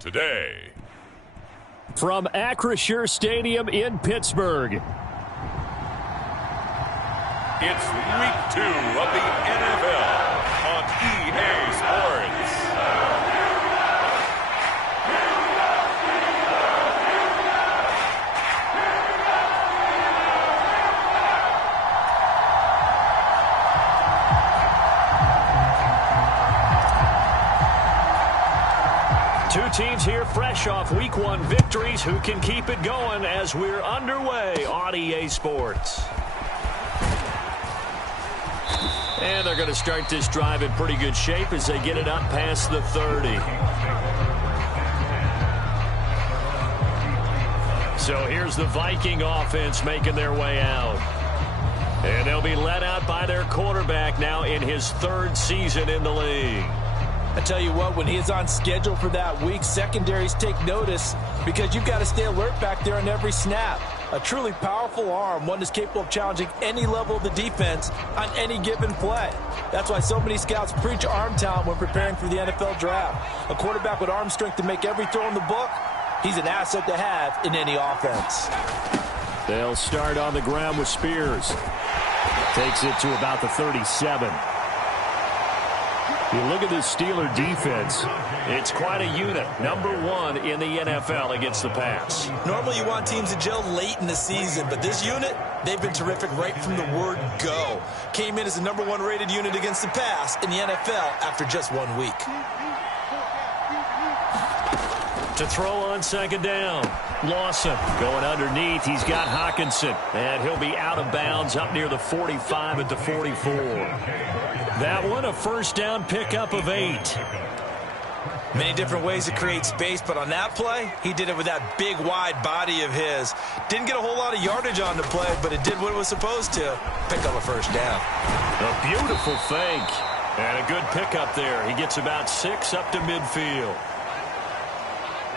today. From Acrisure Stadium in Pittsburgh. It's week 2 of the NFL on EA Sports. Two teams here fresh off week 1 victories. Who can keep it going as we're underway on EA Sports? And they're going to start this drive in pretty good shape as they get it up past the 30. So here's the Viking offense making their way out. And they'll be led out by their quarterback now in his 3rd season in the league. I tell you what, when he is on schedule for that week, secondaries take notice because you've got to stay alert back there on every snap. A truly powerful arm, one that's capable of challenging any level of the defense on any given play. That's why so many scouts preach arm talent when preparing for the NFL draft. A quarterback with arm strength to make every throw in the book, he's an asset to have in any offense. They'll start on the ground with Spears. Takes it to about the 37. You look at this Steeler defense, it's quite a unit. Number 1 in the NFL against the pass. Normally you want teams to gel late in the season, but this unit, they've been terrific right from the word go. Came in as the number 1 rated unit against the pass in the NFL after just 1 week. To throw on second down. Lawson going underneath. He's got Hockenson, and he'll be out of bounds up near the 45 at the 44. That one, a first down pickup of 8. Many different ways to create space, but on that play, he did it with that big, wide body of his. Didn't get a whole lot of yardage on the play, but it did what it was supposed to. Pick up a first down. A beautiful fake, and a good pickup there. He gets about 6 up to midfield.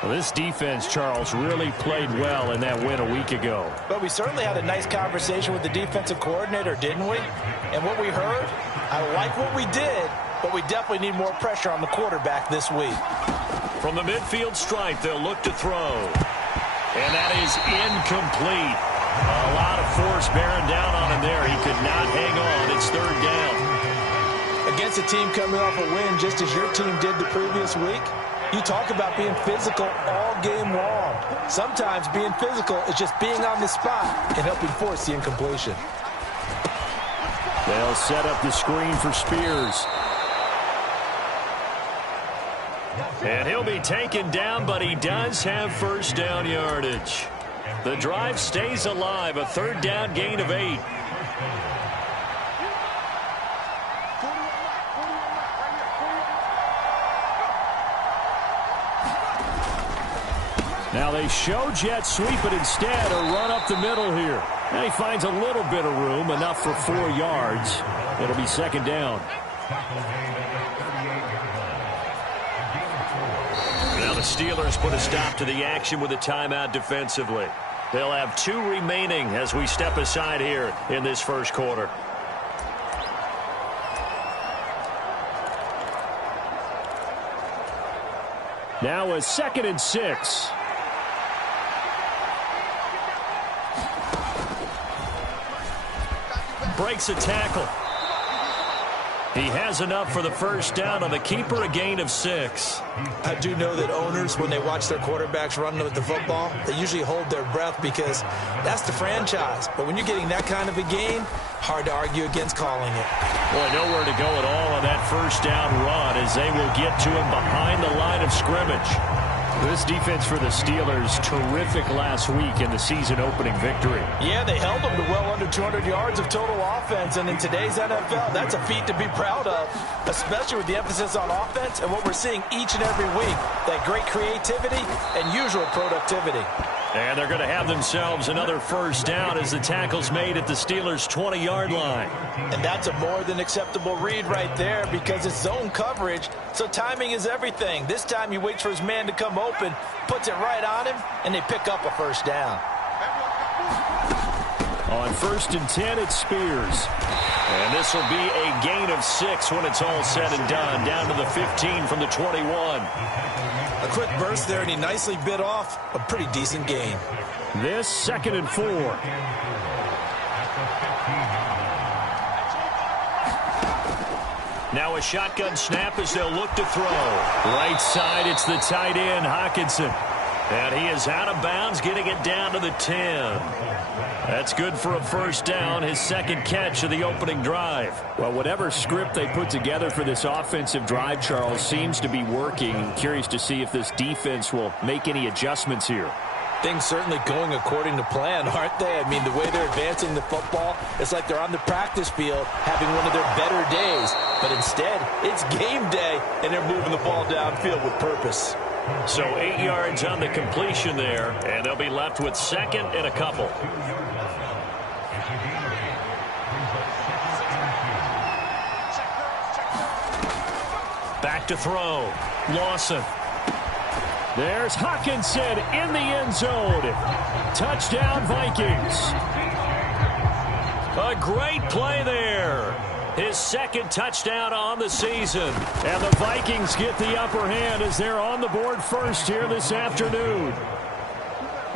Well, this defense, Charles, really played well in that win a week ago. But we certainly had a nice conversation with the defensive coordinator, didn't we? And what we heard, I like what we did, but we definitely need more pressure on the quarterback this week. From the midfield stripe, they'll look to throw. And that is incomplete. A lot of force bearing down on him there. He could not hang on. It's 3rd down. Against a team coming off a win just as your team did the previous week, you talk about being physical all game long. Sometimes being physical is just being on the spot and helping force the incompletion. They'll set up the screen for Spears. And he'll be taken down, but he does have first down yardage. The drive stays alive, a 3rd down gain of 8. Now they show jet sweep, but instead a run up the middle here. And he finds a little bit of room, enough for 4 yards. It'll be 2nd down. Now the Steelers put a stop to the action with a timeout defensively. They'll have 2 remaining as we step aside here in this first quarter. Now a 2nd and 6. Breaks a tackle. He has enough for the first down on the keeper, a gain of 6. I do know that owners, when they watch their quarterbacks run with the football, they usually hold their breath because that's the franchise. But when you're getting that kind of a gain, hard to argue against calling it. Boy, nowhere to go at all on that first down run as they will get to him behind the line of scrimmage. This defense for the Steelers, terrific last week in the season-opening victory. Yeah, they held them to well under 200 yards of total offense, and in today's NFL, that's a feat to be proud of, especially with the emphasis on offense and what we're seeing each and every week, that great creativity and usual productivity. And they're going to have themselves another first down as the tackle's made at the Steelers' 20-yard line. And that's a more than acceptable read right there because it's zone coverage, so timing is everything. This time he waits for his man to come open, puts it right on him, and they pick up a first down. On 1st and 10, it's Spears. And this will be a gain of 6 when it's all said and done. Down to the 15 from the 21. A quick burst there, and he nicely bit off a pretty decent gain. This 2nd and 4. Now a shotgun snap as they'll look to throw. Right side, it's the tight end, Hawkinson. And he is out of bounds, getting it down to the 10. That's good for a 1st down, his 2nd catch of the opening drive. Well, whatever script they put together for this offensive drive, Charles, seems to be working. I'm curious to see if this defense will make any adjustments here. Things certainly going according to plan, aren't they? I mean, the way they're advancing the football, it's like they're on the practice field having one of their better days. But instead, it's game day, and they're moving the ball downfield with purpose. So 8 yards on the completion there, and they'll be left with 2nd and a couple. Back to throw. Lawson. There's Hawkinson in the end zone. Touchdown, Vikings. A great play there. His 2nd touchdown on the season. And the Vikings get the upper hand as they're on the board first here this afternoon.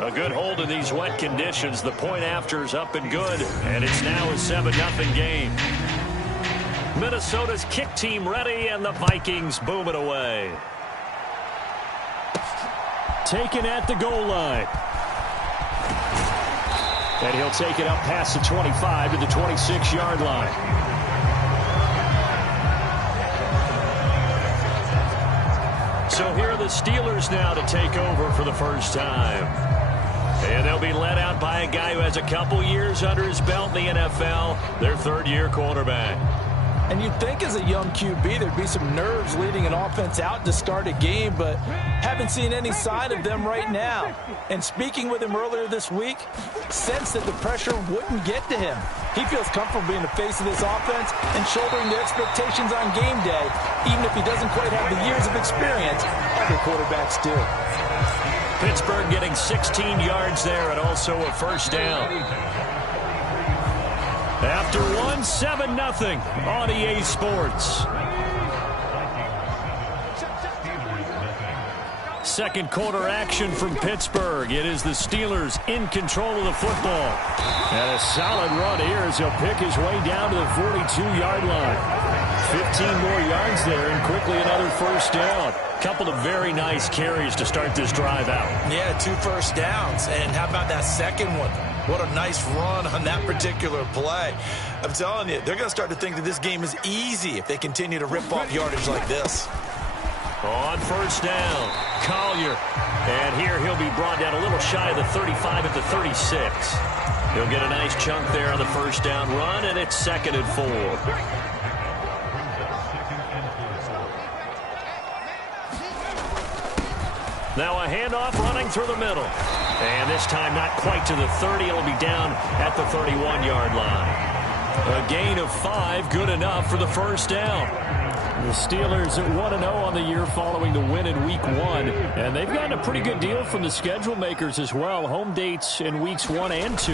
A good hold in these wet conditions. The point after is up and good. And it's now a 7-0 game. Minnesota's kick team ready, and the Vikings boom it away. Taken at the goal line. And he'll take it up past the 25 to the 26-yard line. So here are the Steelers now to take over for the first time. And they'll be led out by a guy who has a couple years under his belt in the NFL, their 3rd-year quarterback. And you'd think as a young QB there'd be some nerves leading an offense out to start a game, but haven't seen any sign of them right now. And speaking with him earlier this week, sensed that the pressure wouldn't get to him. He feels comfortable being the face of this offense and shouldering the expectations on game day, even if he doesn't quite have the years of experience other quarterbacks do. Pittsburgh getting 16 yards there and also a 1st down. After 7-0 on EA Sports. 2nd quarter action from Pittsburgh. It is the Steelers in control of the football. And a solid run here as he'll pick his way down to the 42-yard line. 15 more yards there and quickly another 1st down. Couple of very nice carries to start this drive out. Yeah, 2 1st downs. And how about that 2nd one? What a nice run on that particular play. I'm telling you, they're going to start to think that this game is easy if they continue to rip off yardage like this. On 1st down, Collier. And here he'll be brought down a little shy of the 35 at the 36. He'll get a nice chunk there on the 1st down run, and it's 2nd and 4. Now a handoff running through the middle. And this time not quite to the 30. It'll be down at the 31-yard line. A gain of 5, good enough for the 1st down. The Steelers at 1-0 on the year following the win in Week 1. And they've gotten a pretty good deal from the schedule makers as well. Home dates in Weeks 1 and 2.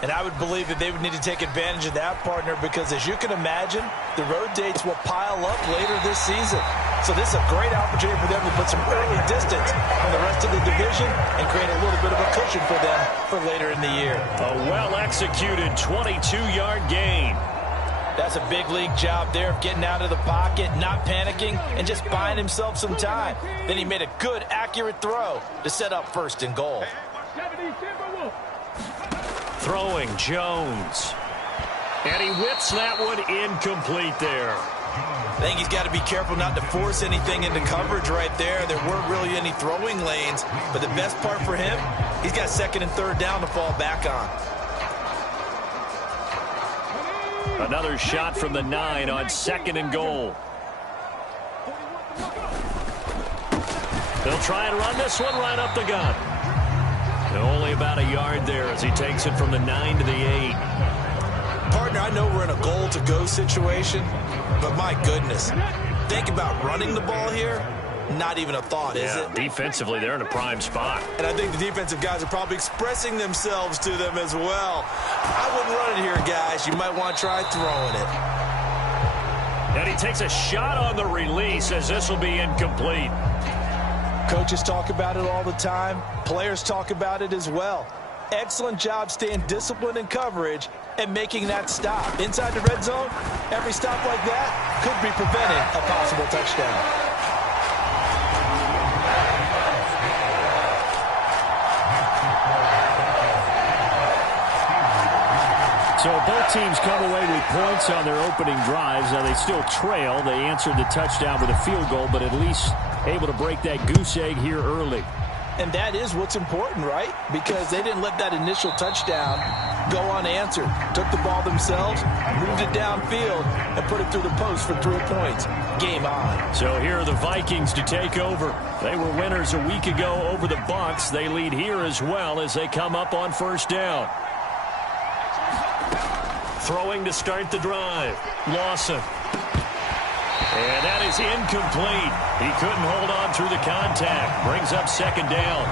And I would believe that they would need to take advantage of that, partner, because as you can imagine, the road dates will pile up later this season. So this is a great opportunity for them to put some early distance on the rest of the division and create a little bit of a cushion for them for later in the year. A well-executed 22-yard gain. That's a big league job there of getting out of the pocket, not panicking, and just buying himself some time. Then he made a good, accurate throw to set up 1st and goal. Throwing Jones. And he whips that one incomplete there. I think he's got to be careful not to force anything into coverage right there. There weren't really any throwing lanes, but the best part for him, he's got 2nd and 3rd down to fall back on. Another shot from the 9 on 2nd and goal. They'll try and run this one right up the gut. And only about a yard there as he takes it from the 9 to the 8. Partner, I know we're in a goal-to-go situation, but my goodness, think about running the ball here. Not even a thought, is it? Defensively, they're in a prime spot. And I think the defensive guys are probably expressing themselves to them as well. I wouldn't run it here, guys. You might want to try throwing it. And he takes a shot on the release as this will be incomplete. Coaches talk about it all the time. Players talk about it as well. Excellent job staying disciplined in coverage and making that stop. Inside the red zone, every stop like that could be preventing a possible touchdown. So both teams come away with points on their opening drives. Now they still trail. They answered the touchdown with a field goal, but at least able to break that goose egg here early. And that is what's important, right? Because they didn't let that initial touchdown go unanswered. Took the ball themselves, moved it downfield, and put it through the post for 3 points. Game on. So here are the Vikings to take over. They were winners a week ago over the Bucs. They lead here as well as they come up on first down. Throwing to start the drive. Lawson. And that is incomplete. He couldn't hold on through the contact. Brings up second down.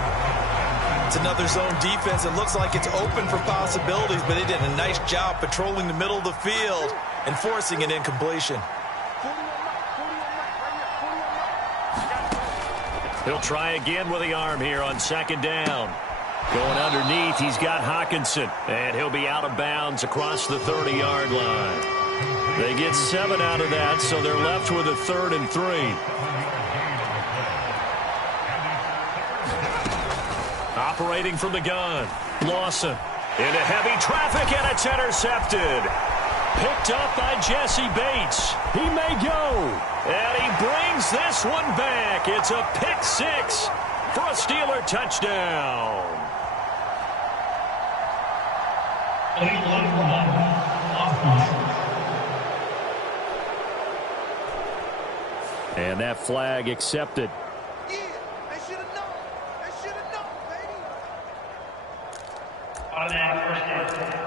It's another zone defense. It looks like it's open for possibilities, but they did a nice job patrolling the middle of the field and forcing an incompletion. He'll try again with the arm here on second down. Going underneath, he's got Hawkinson, and he'll be out of bounds across the 30-yard line. They get 7 out of that, so they're left with a 3rd and 3. Operating from the gun, Lawson into heavy traffic, and it's intercepted. Picked up by Jesse Bates. He may go, and he brings this one back. It's a pick 6 for a Steeler touchdown. And that flag accepted. Yeah, they should have known. They should have known, baby. Automatic first down.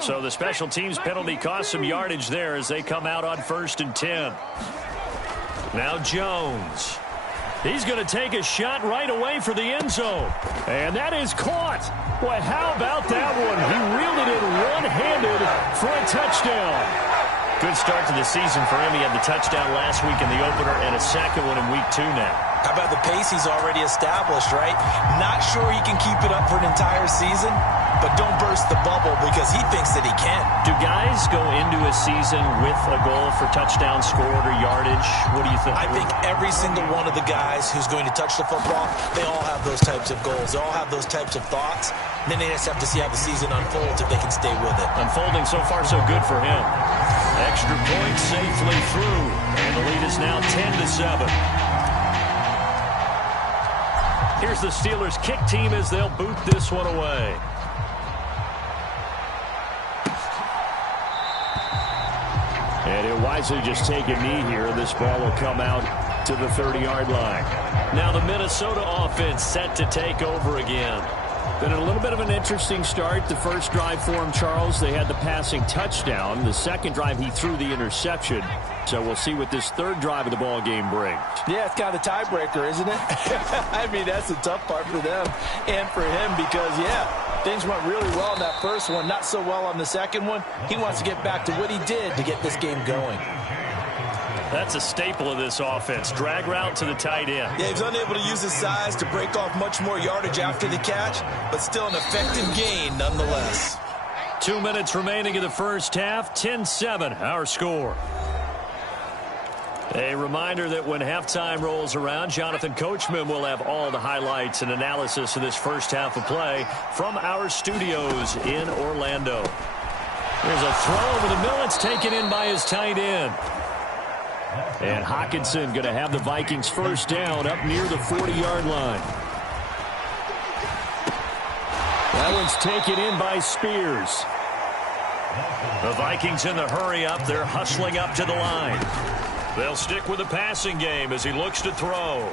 So the special teams penalty cost some yardage there as they come out on 1st and 10. Now Jones. He's going to take a shot right away for the end zone. And that is caught. Boy, how about that one? He reeled it in one-handed for a touchdown. Good start to the season for him. He had the touchdown last week in the opener and a second one in week 2 now. How about the pace he's already established, right? Not sure he can keep it up for an entire season, but don't burst the bubble because he thinks that he can. Do guys go into a season with a goal for touchdown scored or yardage? What do you think? I think every single one of the guys who's going to touch the football, they all have those types of goals. They all have those types of thoughts. And then they just have to see how the season unfolds if they can stay with it. Unfolding so far so good for him. Extra point safely through. And the lead is now 10-7. Here's the Steelers kick team as they'll boot this one away. And he'll wisely just take a knee here. This ball will come out to the 30-yard line. Now the Minnesota offense set to take over again. Been a little bit of an interesting start. The first drive for him, Charles, they had the passing touchdown. The second drive, he threw the interception. So we'll see what this third drive of the ball game brings. Yeah, it's kind of a tiebreaker, isn't it? I mean, that's the tough part for them and for him because, yeah, things went really well in that first one, not so well on the second one. He wants to get back to what he did to get this game going. That's a staple of this offense. Drag route to the tight end. Yeah, he's unable to use his size to break off much more yardage after the catch, but still an effective gain nonetheless. 2 minutes remaining in the first half. 10-7, our score. A reminder that when halftime rolls around, Jonathan Coachman will have all the highlights and analysis of this first half of play from our studios in Orlando. There's a throw over the middle. It's taken in by his tight end. And Hockenson going to have the Vikings first down up near the 40-yard line. That one's taken in by Spears. The Vikings in the hurry up. They're hustling up to the line. They'll stick with the passing game as he looks to throw.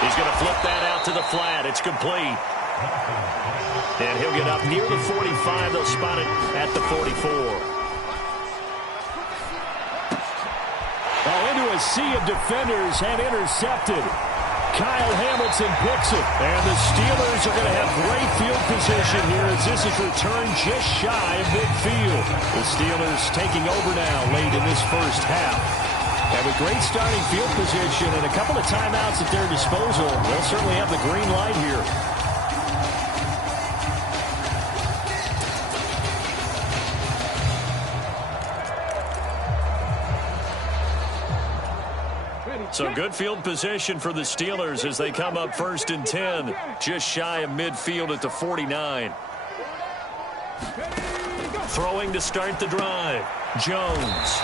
He's going to flip that out to the flat. It's complete. And he'll get up near the 45. They'll spot it at the 44. Oh, into a sea of defenders and intercepted. Kyle Hamilton picks it. And the Steelers are going to have great field position here as this is returned just shy of midfield. The Steelers taking over now late in this first half. And with great starting field position and a couple of timeouts at their disposal, they'll certainly have the green light here. So good field position for the Steelers as they come up 1st and 10, just shy of midfield at the 49. Throwing to start the drive, Jones.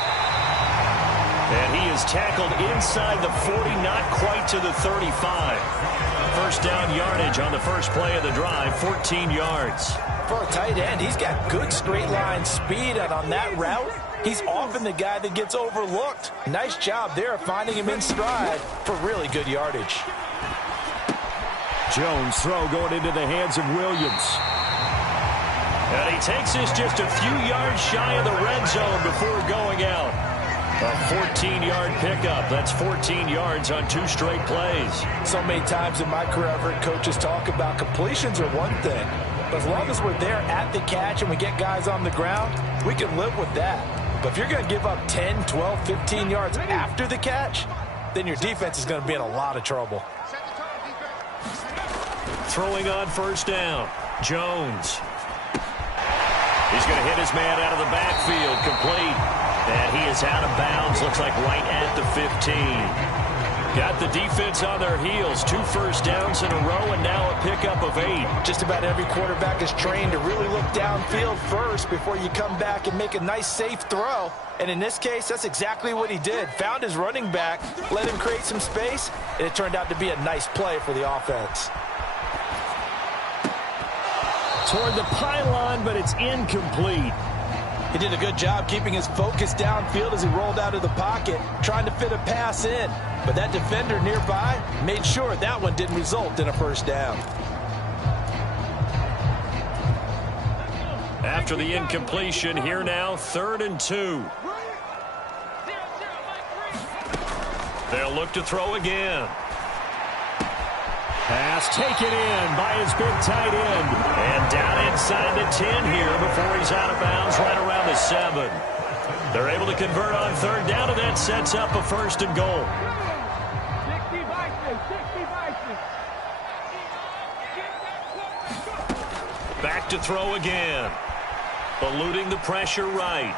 And he is tackled inside the 40, not quite to the 35. First down yardage on the first play of the drive, 14 yards. For a tight end, he's got good straight line speed, and on that route, he's often the guy that gets overlooked. Nice job there finding him in stride for really good yardage. Jones throw going into the hands of Williams. And he takes this just a few yards shy of the red zone before going out. A 14-yard pickup. That's 14 yards on 2 straight plays. So many times in my career, I've heard coaches talk about completions are one thing. But as long as we're there at the catch and we get guys on the ground, we can live with that. But if you're going to give up 10, 12, 15 yards after the catch, then your defense is going to be in a lot of trouble. Throwing on first down, Jones. He's going to hit his man out of the backfield, complete. And he is out of bounds, looks like right at the 15. Got the defense on their heels. 2 first downs in a row and now a pickup of 8. Just about every quarterback is trained to really look downfield first before you come back and make a nice, safe throw. And in this case, that's exactly what he did. Found his running back, let him create some space, and it turned out to be a nice play for the offense. Toward the pylon, but it's incomplete. He did a good job keeping his focus downfield as he rolled out of the pocket, trying to fit a pass in. But that defender nearby made sure that one didn't result in a first down. After the incompletion, here now, 3rd and 2. They'll look to throw again. Pass taken in by his big tight end. And down inside the 10 here before he's out of bounds right around the 7. They're able to convert on 3rd down, and that sets up a 1st and goal. Back to throw again. Eluding the pressure right.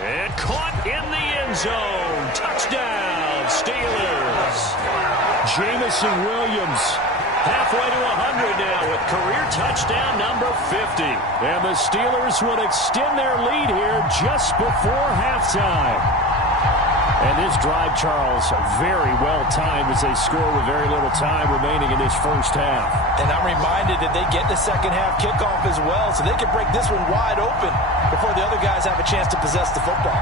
And caught in the end zone. Touchdown, Steelers. Jamison Williams halfway to 100 now with career touchdown number 50. And the Steelers will extend their lead here just before halftime. And this drive, Charles, very well timed as they score with very little time remaining in this first half. And I'm reminded that they get the second half kickoff as well, so they can break this one wide open before the other guys have a chance to possess the football.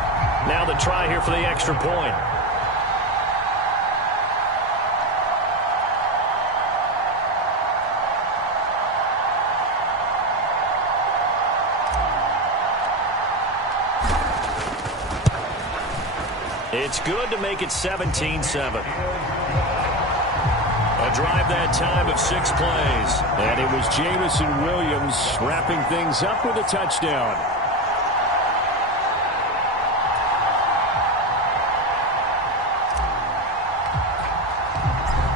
Now the try here for the extra point. It's good to make it 17-7. A drive that time of 6 plays. And it was Jamison Williams wrapping things up with a touchdown.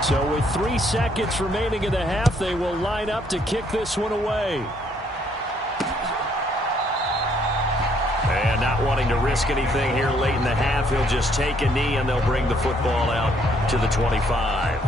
So with 3 seconds remaining in the half, they will line up to kick this one away. And not wanting to risk anything here late in the half, he'll just take a knee and they'll bring the football out to the 25.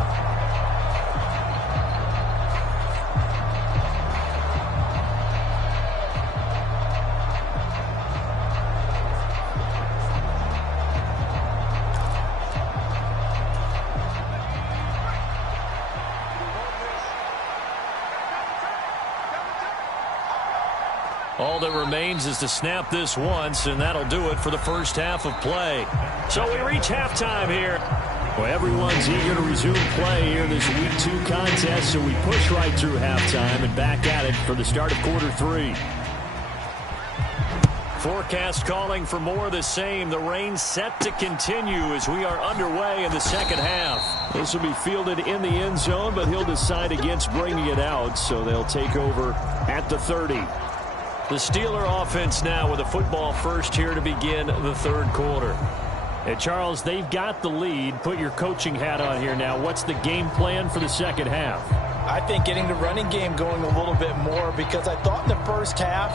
All that remains is to snap this once, and that'll do it for the first half of play. So we reach halftime here. Well, everyone's eager to resume play here in this Week 2 contest, so we push right through halftime and back at it for the start of quarter 3. Forecast calling for more of the same. The rain set to continue as we are underway in the second half. This will be fielded in the end zone, but he'll decide against bringing it out, so they'll take over at the 30. The Steeler offense now with a football first here to begin the third quarter. Hey, Charles, they've got the lead. Put your coaching hat on here now. What's the game plan for the second half? I think getting the running game going a little bit more, because I thought in the first half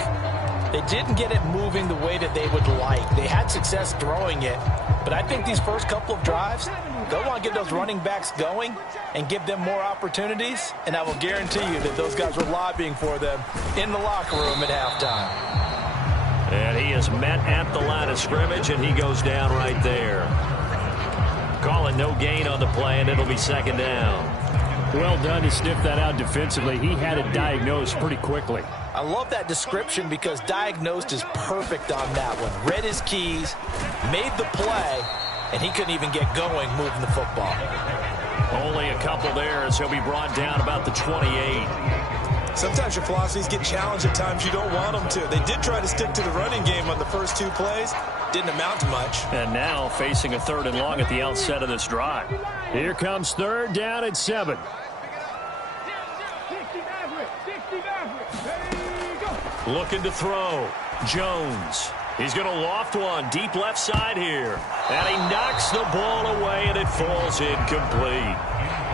they didn't get it moving the way that they would like. They had success throwing it, but I think these first couple of drives, they'll want to get those running backs going and give them more opportunities, and I will guarantee you that those guys were lobbying for them in the locker room at halftime. And he is met at the line of scrimmage, and he goes down right there. Calling no gain on the play, and it'll be second down. Well done to sniff that out defensively. He had it diagnosed pretty quickly. I love that description because diagnosed is perfect on that one. Read his keys, made the play, and he couldn't even get going moving the football. Only a couple there as he'll be brought down about the 28. Sometimes your philosophies get challenged at times you don't want them to. They did try to stick to the running game on the first 2 plays. Didn't amount to much. And now facing a 3rd and long at the outset of this drive. Here comes 3rd down and 7. Looking to throw. Jones. He's going to loft one deep left side here. And he knocks the ball away, and it falls incomplete.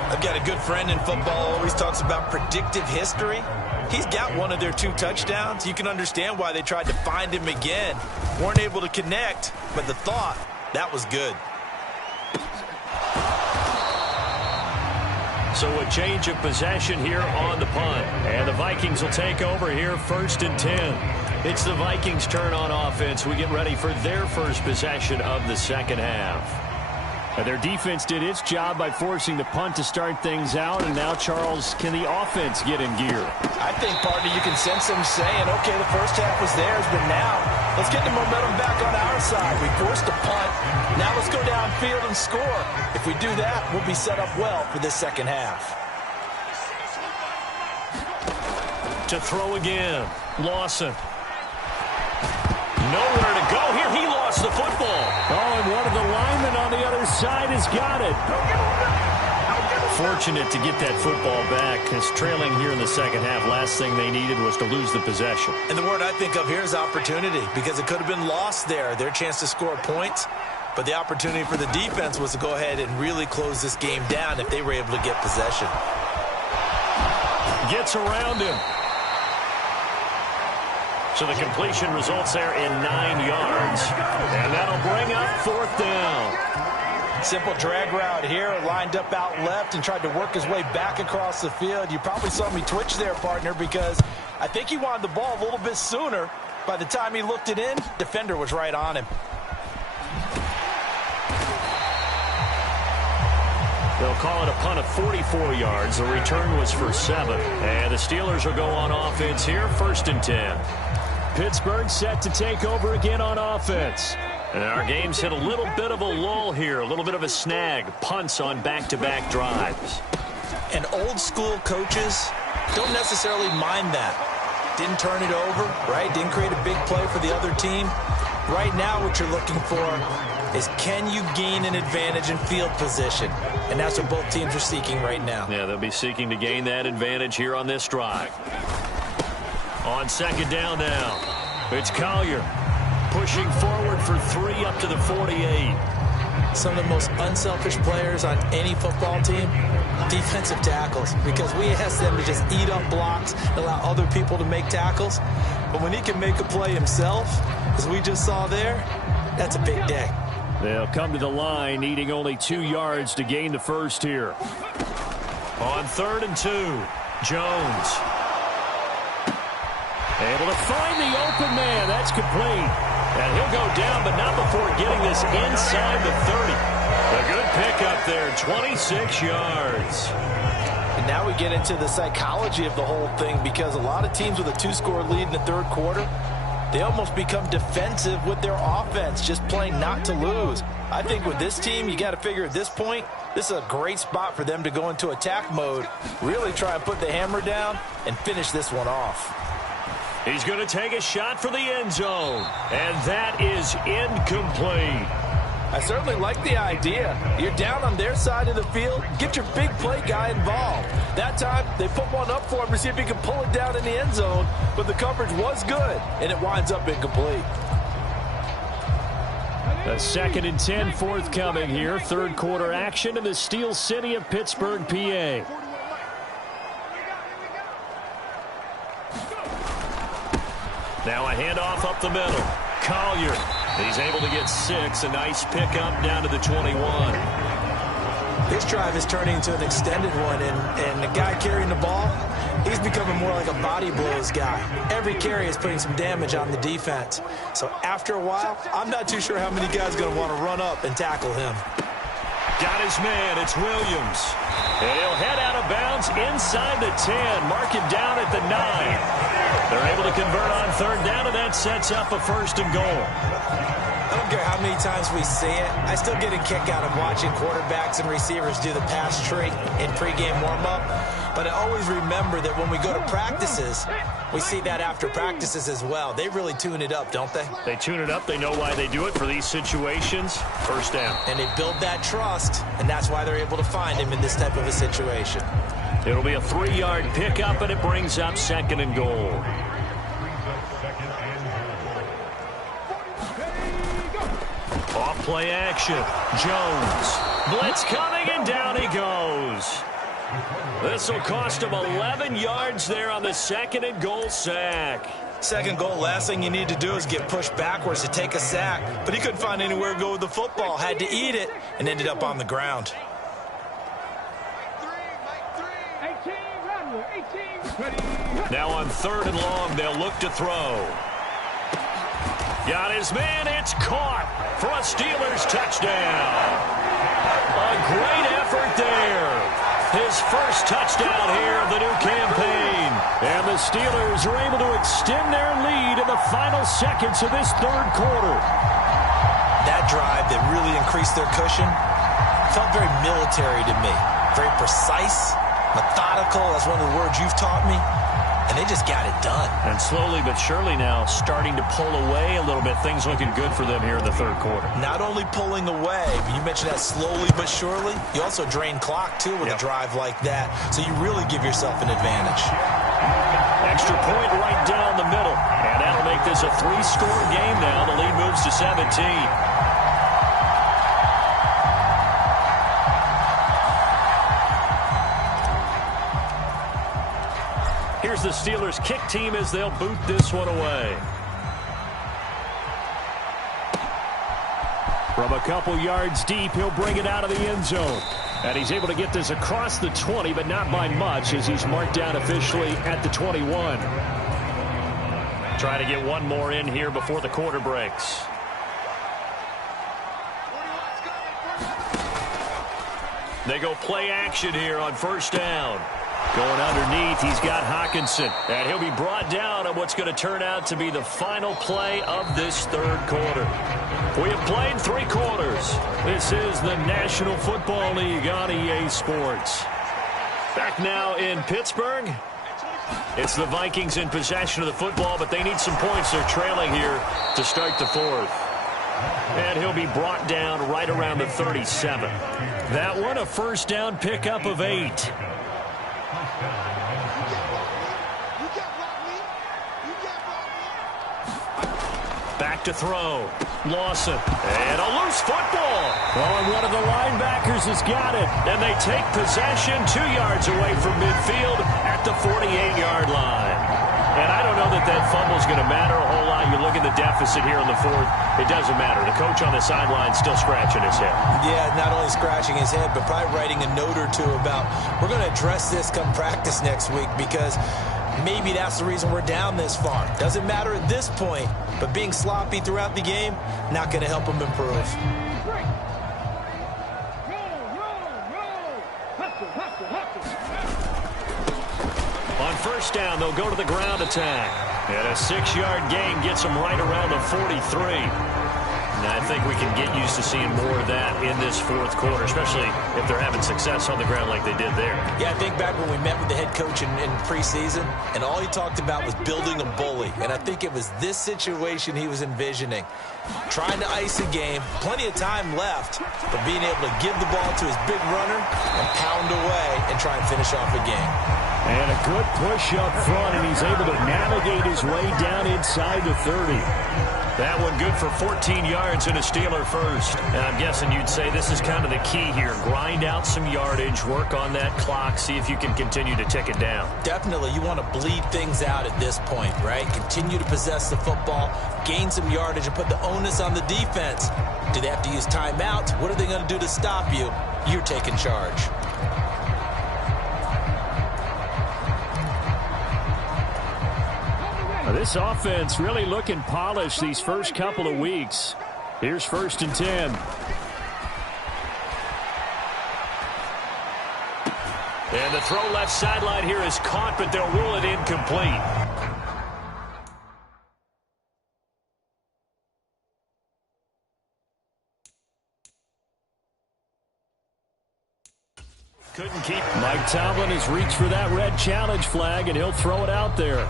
I've got a good friend in football, always talks about predictive history. He's got one of their 2 touchdowns. You can understand why they tried to find him again. Weren't able to connect, but the thought, that was good. So a change of possession here on the punt. And the Vikings will take over here 1st and 10. It's the Vikings' turn on offense. We get ready for their first possession of the second half. And their defense did its job by forcing the punt to start things out. And now, Charles, can the offense get in gear? I think, partner, you can sense them saying, okay, the first half was theirs, but now let's get the momentum back on our side. We forced the punt. Now let's go downfield and score. If we do that, we'll be set up well for this second half. To throw again. Lawson. Nowhere to go here. He lost the football. Oh, and one of the linemen on the other side has got it. Fortunate to get that football back. As trailing here in the second half, last thing they needed was to lose the possession. And the word I think of here is opportunity, because it could have been lost there. Their chance to score points, but the opportunity for the defense was to go ahead and really close this game down if they were able to get possession. Gets around him. So the completion results there in 9 yards. And that'll bring up 4th down. Simple drag route here, lined up out left and tried to work his way back across the field. You probably saw me twitch there, partner, because I think he wanted the ball a little bit sooner. By the time he looked it in, defender was right on him. They'll call it a punt of 44 yards. The return was for 7. And the Steelers will go on offense here, 1st and 10. Pittsburgh set to take over again on offense. And our game's hit a little bit of a lull here, a little bit of a snag. Punts on back-to-back drives. And old school coaches don't necessarily mind that. Didn't turn it over, right? Didn't create a big play for the other team. Right now what you're looking for is, can you gain an advantage in field position? And that's what both teams are seeking right now. Yeah, they'll be seeking to gain that advantage here on this drive. On 2nd down now, it's Collier pushing forward for 3 up to the 48. Some of the most unselfish players on any football team, defensive tackles, because we ask them to just eat up blocks and allow other people to make tackles. But when he can make a play himself, as we just saw there, that's a big day. They'll come to the line, needing only 2 yards to gain the first here. On 3rd and 2, Jones. Able to find the open man. That's complete. And he'll go down, but not before getting this inside the 30. A good pickup there, 26 yards. And now we get into the psychology of the whole thing, because a lot of teams with a 2-score lead in the third quarter, they almost become defensive with their offense, just playing not to lose. I think with this team, you got to figure at this point, this is a great spot for them to go into attack mode, really try and put the hammer down and finish this one off. He's going to take a shot for the end zone, and that is incomplete. I certainly like the idea. You're down on their side of the field. Get your big play guy involved. That time, they put one up for him to see if he can pull it down in the end zone, but the coverage was good, and it winds up incomplete. A 2nd and 10 forthcoming here. Third quarter action in the Steel City of Pittsburgh, PA. Now a handoff up the middle. Collier. He's able to get 6. A nice pickup down to the 21. This drive is turning into an extended one, and the guy carrying the ball, he's becoming more like a body blows guy. Every carry is putting some damage on the defense. So after a while, I'm not too sure how many guys are going to want to run up and tackle him. Got his man. It's Williams. And he'll head out of bounds inside the 10. Mark it down at the 9. They're able to convert on third down, and that sets up a 1st and goal. I don't care how many times we see it. I still get a kick out of watching quarterbacks and receivers do the pass tree in pregame warm-up. But I always remember that when we go to practices, we see that after practices as well. They really tune it up, don't they? They tune it up. They know why they do it for these situations. 1st down. And they build that trust, and that's why they're able to find him in this type of a situation. It'll be a 3-yard pickup, and it brings up 2nd and goal. Off play action. Jones. Blitz coming, and down he goes. This will cost him 11 yards there on the 2nd and goal sack. 2nd goal, last thing you need to do is get pushed backwards to take a sack. But he couldn't find anywhere to go with the football. Had to eat it and ended up on the ground. Now on 3rd and long, they'll look to throw. Got his man. It's caught for a Steelers touchdown. A great effort there. His first touchdown here of the new campaign. And the Steelers are able to extend their lead in the final seconds of this third quarter. That drive that really increased their cushion felt very military to me. Very precise, methodical. That's one of the words you've taught me. And they just got it done. And slowly but surely now starting to pull away a little bit. Things looking good for them here in the third quarter. Not only pulling away, but you mentioned that slowly but surely. You also drain clock, too, with a drive like that. So you really give yourself an advantage. Extra point right down the middle. And that'll make this a 3-score game now. The lead moves to 17. Here's the Steelers kick team as they'll boot this one away. From a couple yards deep, he'll bring it out of the end zone. And he's able to get this across the 20, but not by much, as he's marked down officially at the 21. Try to get one more in here before the quarter breaks. They go play action here on 1st down. Going underneath, he's got Hawkinson. And he'll be brought down on what's going to turn out to be the final play of this third quarter. We have played 3 quarters. This is the National Football League on EA Sports. Back now in Pittsburgh. It's the Vikings in possession of the football, but they need some points. They're trailing here to start the 4th. And he'll be brought down right around the 37. That one a 1st down pickup of 8. Back to throw. Lawson. And a loose football. Oh, and one of the linebackers has got it. And they take possession 2 yards away from midfield at the 48-yard line. And I don't know that that fumble is going to matter a whole lot. You look at the deficit here in the 4th. It doesn't matter. The coach on the sideline still scratching his head. Yeah, not only scratching his head, but probably writing a note or two about, we're going to address this come practice next week, because maybe that's the reason we're down this far. Doesn't matter at this point, but being sloppy throughout the game, not going to help them improve. On first down, they'll go to the ground attack. And a 6-yard gain gets them right around the 43. And I think we can get used to seeing more of that in this fourth quarter, especially if they're having success on the ground like they did there. Yeah, I think back when we met with the head coach in preseason, and all he talked about was building a bully. And I think it was this situation he was envisioning. Trying to ice a game, plenty of time left, but being able to give the ball to his big runner and pound away and try and finish off a game. And a good push up front, and he's able to navigate his way down inside the 30. That one good for 14 yards and a Steeler first. And I'm guessing you'd say this is kind of the key here. Grind out some yardage, work on that clock, see if you can continue to tick it down. Definitely, you want to bleed things out at this point, right? Continue to possess the football, gain some yardage, and put the onus on the defense. Do they have to use timeouts? What are they going to do to stop you? You're taking charge. This offense really looking polished these first couple of weeks. Here's 1st and 10. And the throw left sideline here is caught, but they'll rule it incomplete. Couldn't keep. Mike Tomlin has reached for that red challenge flag, and he'll throw it out there.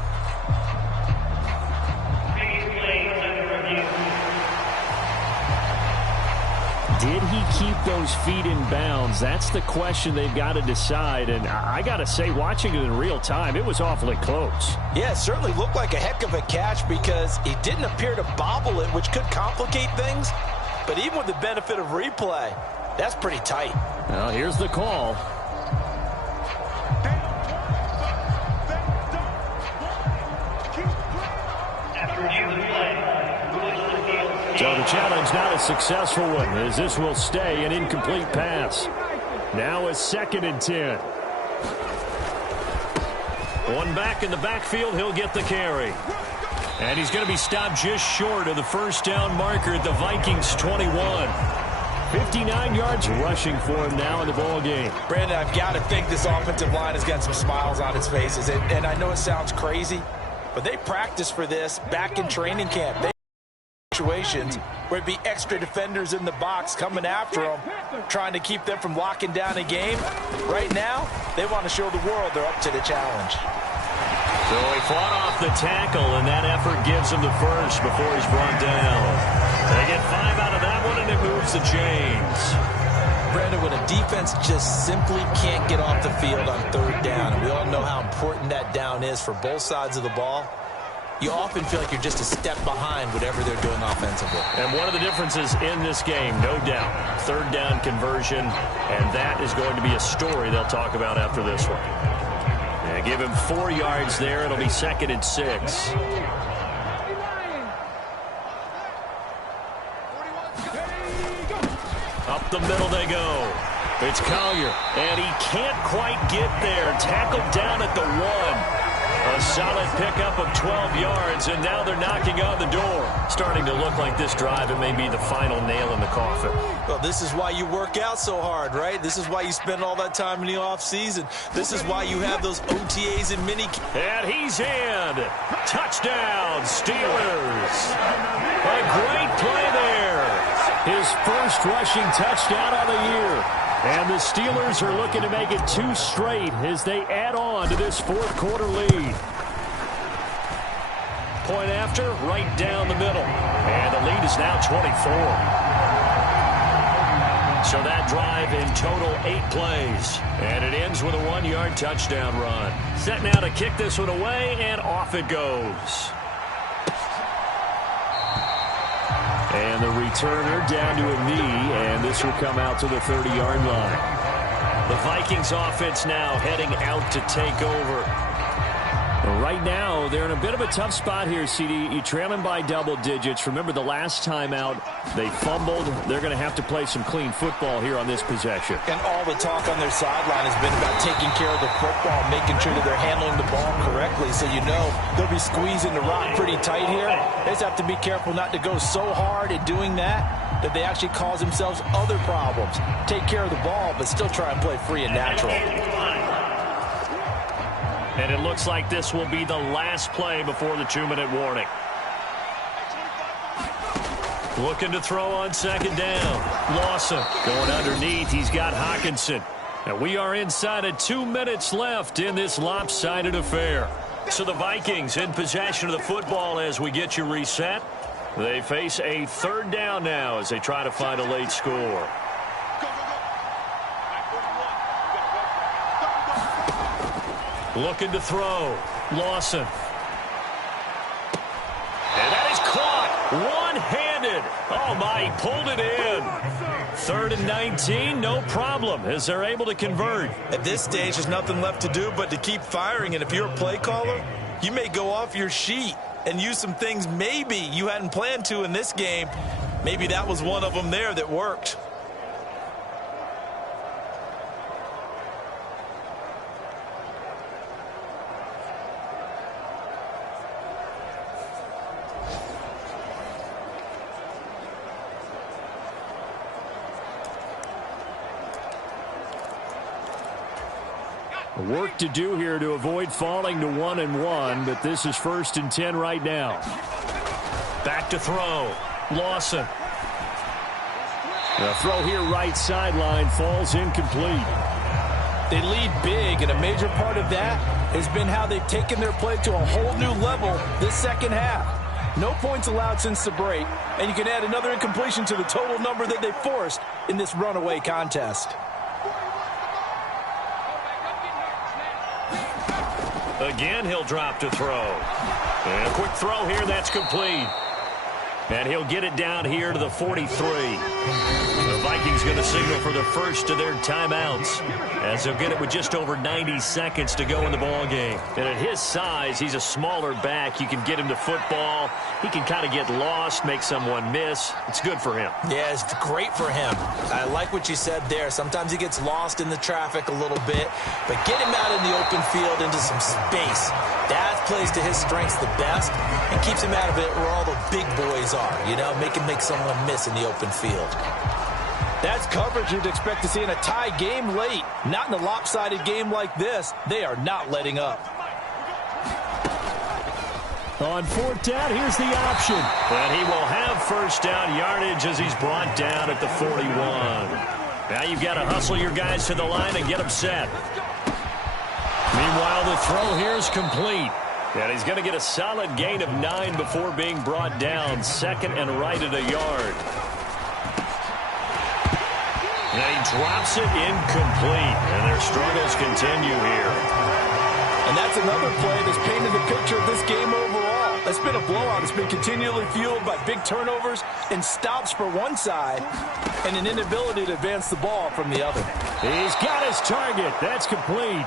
Did he keep those feet in bounds? That's the question they've got to decide. And I got to say, watching it in real time, it was awfully close. Yeah, it certainly looked like a heck of a catch because he didn't appear to bobble it, which could complicate things. But even with the benefit of replay, that's pretty tight. Well, here's the call. So the challenge not a successful one, as this will stay an incomplete pass. Now a 2nd and 10. One back in the backfield, he'll get the carry. And he's going to be stopped just short of the first down marker at the Vikings 21. 59 yards rushing for him now in the ball game. Brandon, I've got to think this offensive line has got some smiles on its faces. And I know it sounds crazy, but they practiced for this back in training camp. Situations where it'd be extra defenders in the box coming after them, trying to keep them from locking down a game. Right now, they want to show the world they're up to the challenge. So he fought off the tackle, and that effort gives him the first before he's brought down. They get 5 out of that one, and it moves the chains. Brandon, when a defense just simply can't get off the field on 3rd down, and we all know how important that down is for both sides of the ball, you often feel like you're just a step behind whatever they're doing offensively. And one of the differences in this game, no doubt, 3rd down conversion, and that is going to be a story they'll talk about after this one. And give him 4 yards there. It'll be 2nd and 6. Up the middle they go. It's Collier, and he can't quite get there. Tackled down at the 1. A solid pickup of 12 yards, and now they're knocking on the door. Starting to look like this drive, it may be the final nail in the coffin. Well, this is why you work out so hard, right? This is why you spend all that time in the offseason. This is why you have those OTAs and mini. And he's in. Touchdown, Steelers. A great play there. His first rushing touchdown of the year. And the Steelers are looking to make it 2 straight as they add on to this 4th quarter lead. Point after, right down the middle. And the lead is now 24. So that drive in total 8 plays. And it ends with a 1-yard touchdown run. Set now to kick this one away, and off it goes. And the returner down to a knee, and this will come out to the 30-yard line. The Vikings offense now heading out to take over. Right now, they're in a bit of a tough spot here, CD. You trail them by double digits. Remember the last time out, they fumbled. They're going to have to play some clean football here on this possession. And all the talk on their sideline has been about taking care of the football, making sure that they're handling the ball correctly. So you know they'll be squeezing the rock pretty tight here. They just have to be careful not to go so hard at doing that they actually cause themselves other problems. Take care of the ball, but still try and play free and natural. And it looks like this will be the last play before the 2-minute warning. Looking to throw on second down. Lawson going underneath. He's got Hawkinson. And we are inside of 2 minutes left in this lopsided affair. So the Vikings in possession of the football as we get you reset. They face a third down now as they try to find a late score. Looking to throw. Lawson. And that is caught. One-handed. Oh, my, he pulled it in. 3rd and 19, no problem, as they're able to convert. At this stage, there's nothing left to do but to keep firing. And if you're a play caller, you may go off your sheet and use some things maybe you hadn't planned to in this game. Maybe that was one of them there that worked. Work to do here to avoid falling to 1-1, but this is 1st and 10 right now. Back to throw. Lawson. The throw here right sideline falls incomplete. They lead big, and a major part of that has been how they've taken their play to a whole new level this second half. No points allowed since the break, and you can add another incompletion to the total number that they forced in this runaway contest. Again, he'll drop to throw. And a quick throw here, that's complete. And he'll get it down here to the 43. The Vikings going to signal for the first of their timeouts, as they'll get it with just over 90 seconds to go in the ball game. And at his size, he's a smaller back. You can get him to football. He can kind of get lost, make someone miss. It's good for him. Yeah, it's great for him. I like what you said there. Sometimes he gets lost in the traffic a little bit, but get him out in the open field into some space. That plays to his strengths the best and keeps him out of it where all the big boys are, you know, make someone miss in the open field. That's coverage you'd expect to see in a tie game late. Not in a lopsided game like this. They are not letting up. On 4th down, here's the option. And he will have first down yardage as he's brought down at the 41. Now you've got to hustle your guys to the line and get them set. Meanwhile, the throw here is complete. And he's going to get a solid gain of 9 before being brought down. 2nd and right at a yard. And he drops it incomplete. And their struggles continue here. And that's another play that's painted the picture of this game overall. It's been a blowout. It's been continually fueled by big turnovers and stops for one side and an inability to advance the ball from the other. He's got his target. That's complete.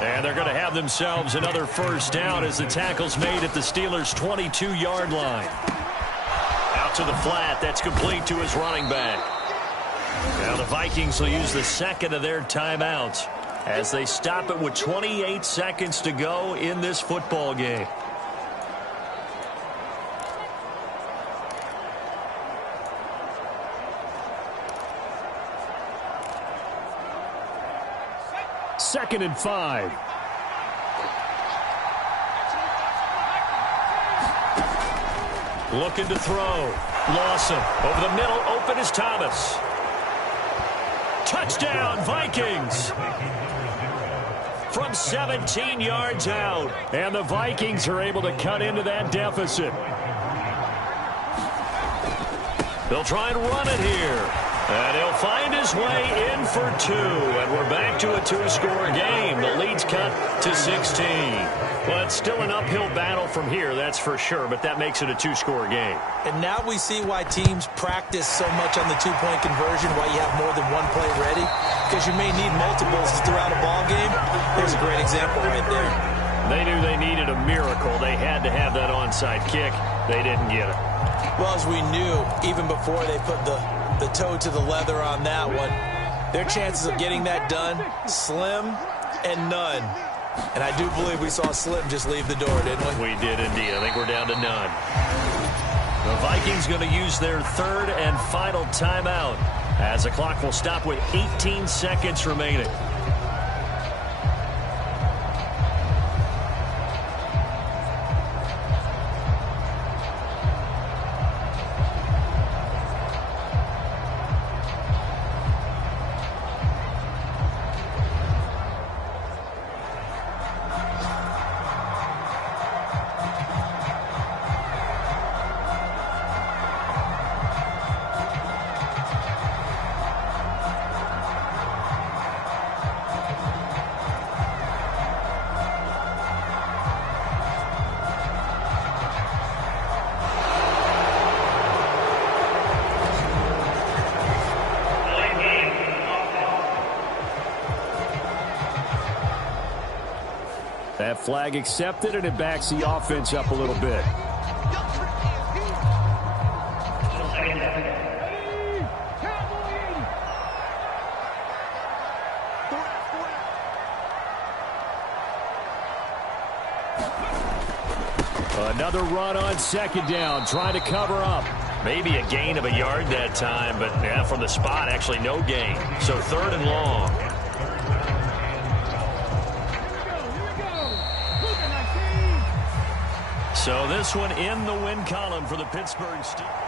And they're going to have themselves another first down as the tackle's made at the Steelers' 22-yard line. Out to the flat. That's complete to his running back. Now the Vikings will use the second of their timeouts as they stop it with 28 seconds to go in this football game. Second and 5. Looking to throw. Lawson over the middle. Open is Thomas. Touchdown, Vikings. From 17 yards out. And the Vikings are able to cut into that deficit. They'll try and run it here. And he'll find his way in for 2. And we're back to a 2-score game. The lead's cut to 16. Well, it's still an uphill battle from here, that's for sure, but that makes it a 2-score game. And now we see why teams practice so much on the two-point conversion, why you have more than one play ready, because you may need multiples throughout a ball game. There's a great example right there. They knew they needed a miracle. They had to have that onside kick. They didn't get it. Well, as we knew, even before they put the toe to the leather on that one, their chances of getting that done, slim and none. And I do believe we saw Slim just leave the door, didn't we? We did indeed. I think we're down to none. The Vikings going to use their third and final timeout as the clock will stop with 18 seconds remaining. That flag accepted, and it backs the offense up a little bit. Another run on second down, trying to cover up. Maybe a gain of a yard that time, but yeah, from the spot, actually no gain. So third and long. So this one in the win column for the Pittsburgh Steelers.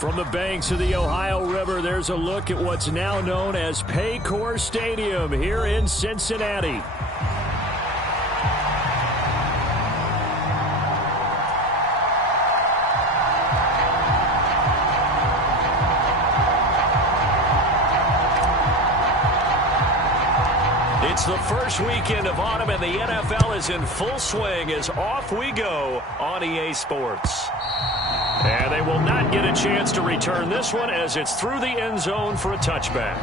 From the banks of the Ohio River, there's a look at what's now known as Paycor Stadium here in Cincinnati. It's the first weekend of autumn, and the NFL is in full swing as off we go on EA Sports. And they will not get a chance to return this one as it's through the end zone for a touchback.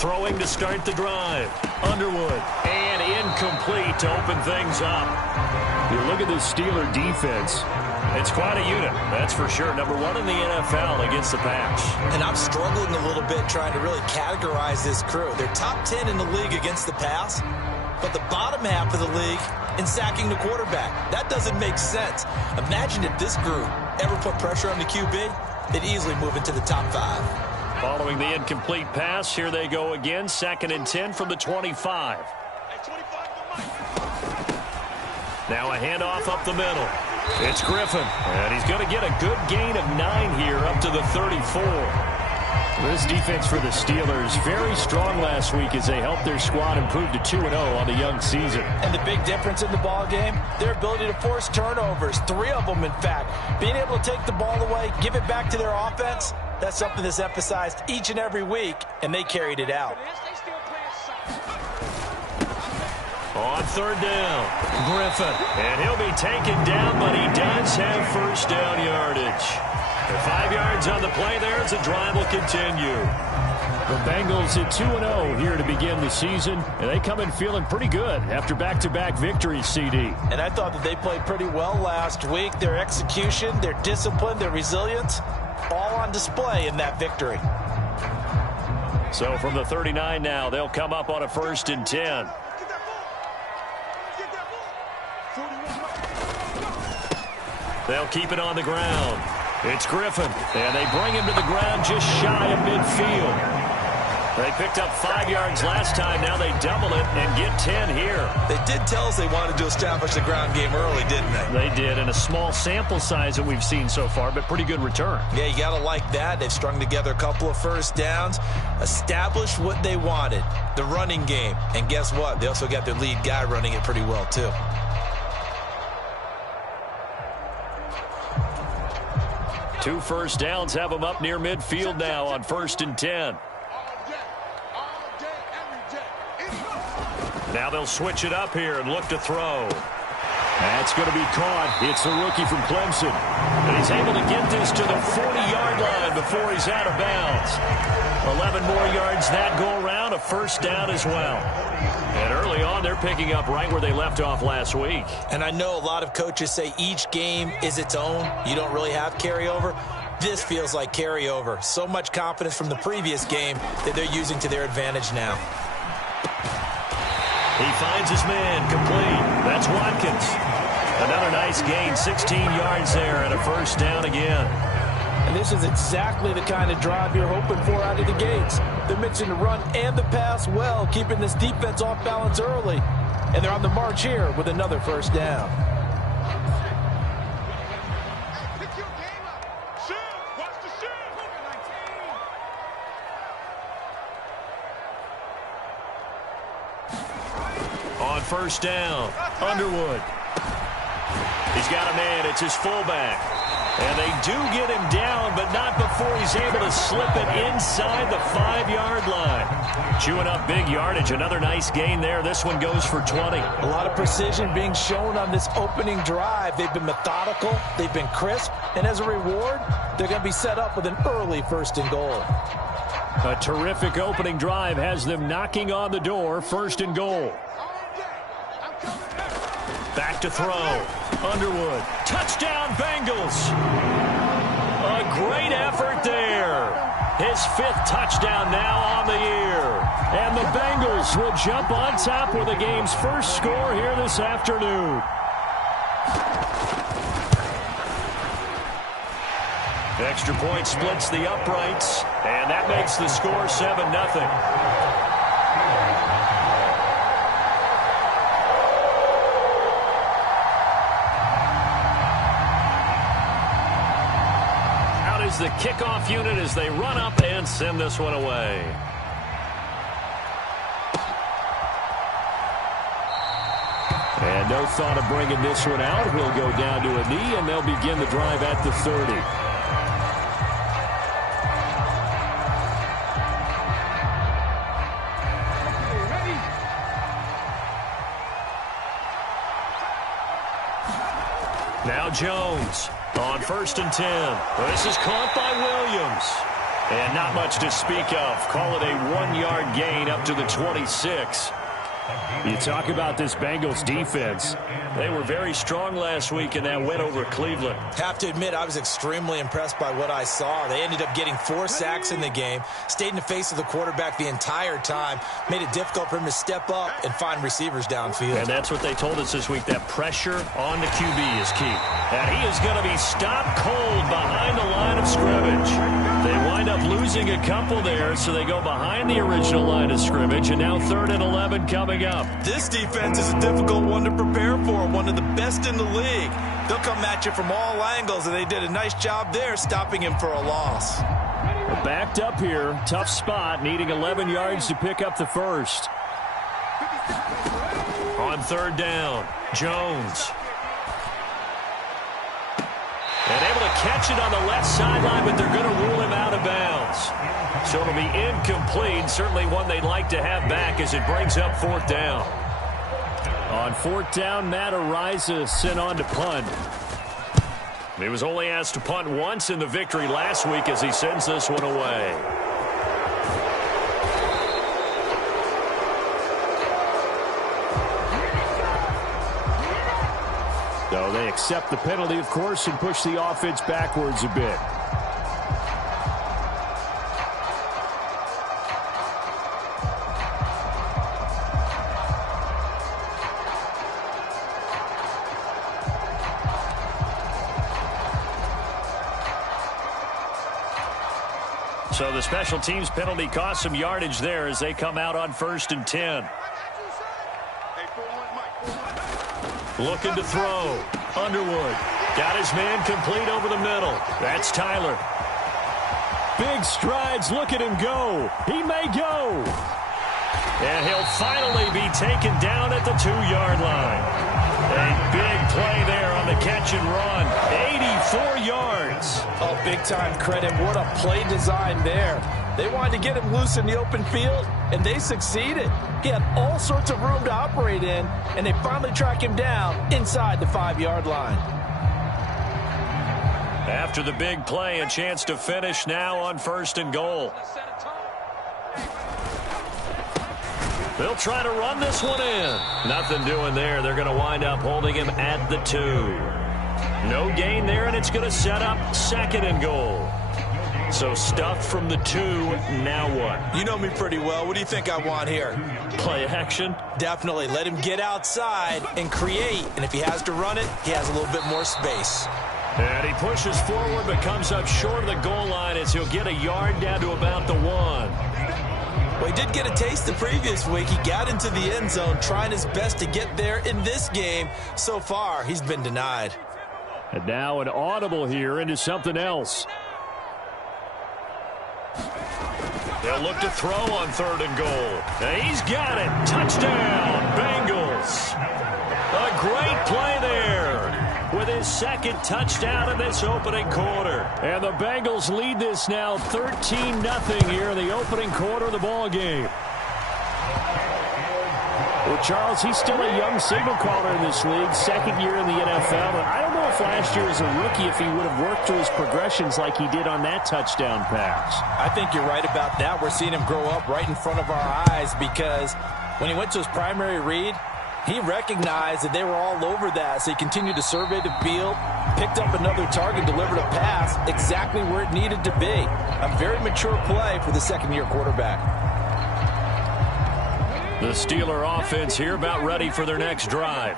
Throwing to start the drive. Underwood. And incomplete to open things up. You look at the Steeler defense. It's quite a unit, that's for sure. Number one in the NFL against the pass. And I'm struggling a little bit trying to really categorize this crew. They're top 10 in the league against the pass, but the bottom half of the league in sacking the quarterback. That doesn't make sense. Imagine if this group ever put pressure on the QB, they'd easily move into the top 5. Following the incomplete pass, here they go again. 2nd and 10 from the 25. Now a handoff up the middle. It's Griffin, and he's going to get a good gain of 9 here up to the 34. This defense for the Steelers, very strong last week as they helped their squad improve to 2-0 on the young season. And the big difference in the ball game, their ability to force turnovers, 3 of them in fact. Being able to take the ball away, give it back to their offense, that's something that's emphasized each and every week, and they carried it out. On 3rd down, Griffin. And he'll be taken down, but he does have first down yardage. The 5 yards on the play there as the drive will continue. The Bengals at 2-0 here to begin the season, and they come in feeling pretty good after back-to-back victories, CD. And I thought that they played pretty well last week. Their execution, their discipline, their resilience, all on display in that victory. So from the 39 now, they'll come up on a 1st and 10. They'll keep it on the ground. It's Griffin, and they bring him to the ground just shy of midfield. They picked up 5 yards last time. Now they double it and get 10 here. They did tell us they wanted to establish the ground game early, didn't they? They did, in a small sample size that we've seen so far, but pretty good return. Yeah, you got to like that. They've strung together a couple of first downs, established what they wanted, the running game. And guess what? They also got their lead guy running it pretty well, too. Two first downs have them up near midfield now on 1st and 10. Now they'll switch it up here and look to throw. That's going to be caught. It's the rookie from Clemson. And he's able to get this to the 40-yard line before he's out of bounds. 11 more yards that go around, a first down as well. And early on, they're picking up right where they left off last week. And I know a lot of coaches say each game is its own. You don't really have carryover. This feels like carryover. So much confidence from the previous game that they're using to their advantage now. He finds his man, complete. That's Watkins. Another nice gain, 16 yards there, and a first down again. And this is exactly the kind of drive you're hoping for out of the gates. They're mixing the run and the pass well, keeping this defense off balance early. And they're on the march here with another first down. On 1st down, Underwood. He's got a man. It's his fullback. And they do get him down, but not before he's able to slip it inside the 5-yard line. Chewing up big yardage. Another nice gain there. This one goes for 20. A lot of precision being shown on this opening drive. They've been methodical. They've been crisp. And as a reward, they're going to be set up with an early 1st and goal. A terrific opening drive has them knocking on the door. 1st and goal. Back to throw. Underwood. Touchdown, Bengals. A great effort there. His 5th touchdown now on the year. And the Bengals will jump on top with the game's first score here this afternoon. Extra point splits the uprights, and that makes the score 7-0. The kickoff unit as they run up and send this one away. And no thought of bringing this one out. He'll go down to a knee, and they'll begin the drive at the 30. Now Jones. On 1st and 10. This is caught by Williams. And not much to speak of. Call it a 1-yard gain up to the 26. You talk about this Bengals defense. They were very strong last week in that win over Cleveland. Have to admit, I was extremely impressed by what I saw. They ended up getting 4 sacks in the game, stayed in the face of the quarterback the entire time, made it difficult for him to step up and find receivers downfield. And that's what they told us this week, that pressure on the QB is key. And he is going to be stopped cold behind the line of scrimmage. They wind up losing a couple there, so they go behind the original line of scrimmage, and now 3rd and 11 coming up. This defense is a difficult one to prepare for, one of the best in the league. They'll come at you from all angles, and they did a nice job there stopping him for a loss. Backed up here, tough spot, needing 11 yards to pick up the first. On 3rd down, Jones. And able to catch it on the left sideline, but they're going to rule him out of bounds. So it'll be incomplete, certainly one they'd like to have back as it brings up 4th down. On 4th down, Matt Ariza sent on to punt. He was only asked to punt once in the victory last week as he sends this one away. So they accept the penalty, of course, and push the offense backwards a bit. So the special teams penalty cost some yardage there as they come out on 1st and 10. Looking to throw. Underwood. Got his man complete over the middle. That's Tyler. Big strides. Look at him go. He may go. And he'll finally be taken down at the 2-yard line. A big play there on the catch and run. 84 yards. Oh, big-time credit. What a play design there. They wanted to get him loose in the open field, and they succeeded. He had all sorts of room to operate in, and they finally track him down inside the 5-yard line. After the big play, a chance to finish now on 1st and goal. They'll try to run this one in. Nothing doing there. They're going to wind up holding him at the 2. No gain there, and it's going to set up 2nd and goal. So stuffed from the 2, now what? You know me pretty well. What do you think I want here? Play action? Definitely. Let him get outside and create. And if he has to run it, he has a little bit more space. And he pushes forward but comes up short of the goal line as he'll get a yard down to about the 1. Well, he did get a taste the previous week. He got into the end zone trying his best to get there in this game. So far, he's been denied. And now an audible here into something else. They'll look to throw on 3rd and goal. And he's got it. Touchdown, Bengals. A great play there with his 2nd touchdown in this opening quarter. And the Bengals lead this now 13-0 here in the opening quarter of the ball game. Well, Charles, he's still a young signal caller in this league, 2nd year in the NFL. But I don't know if last year as a rookie, if he would have worked through his progressions like he did on that touchdown pass. I think you're right about that. We're seeing him grow up right in front of our eyes because when he went to his primary read, He recognized that they were all over that, so he continued to survey the field, picked up another target, delivered a pass exactly where it needed to be. A very mature play for the second-year quarterback. The Steeler offense here about ready for their next drive.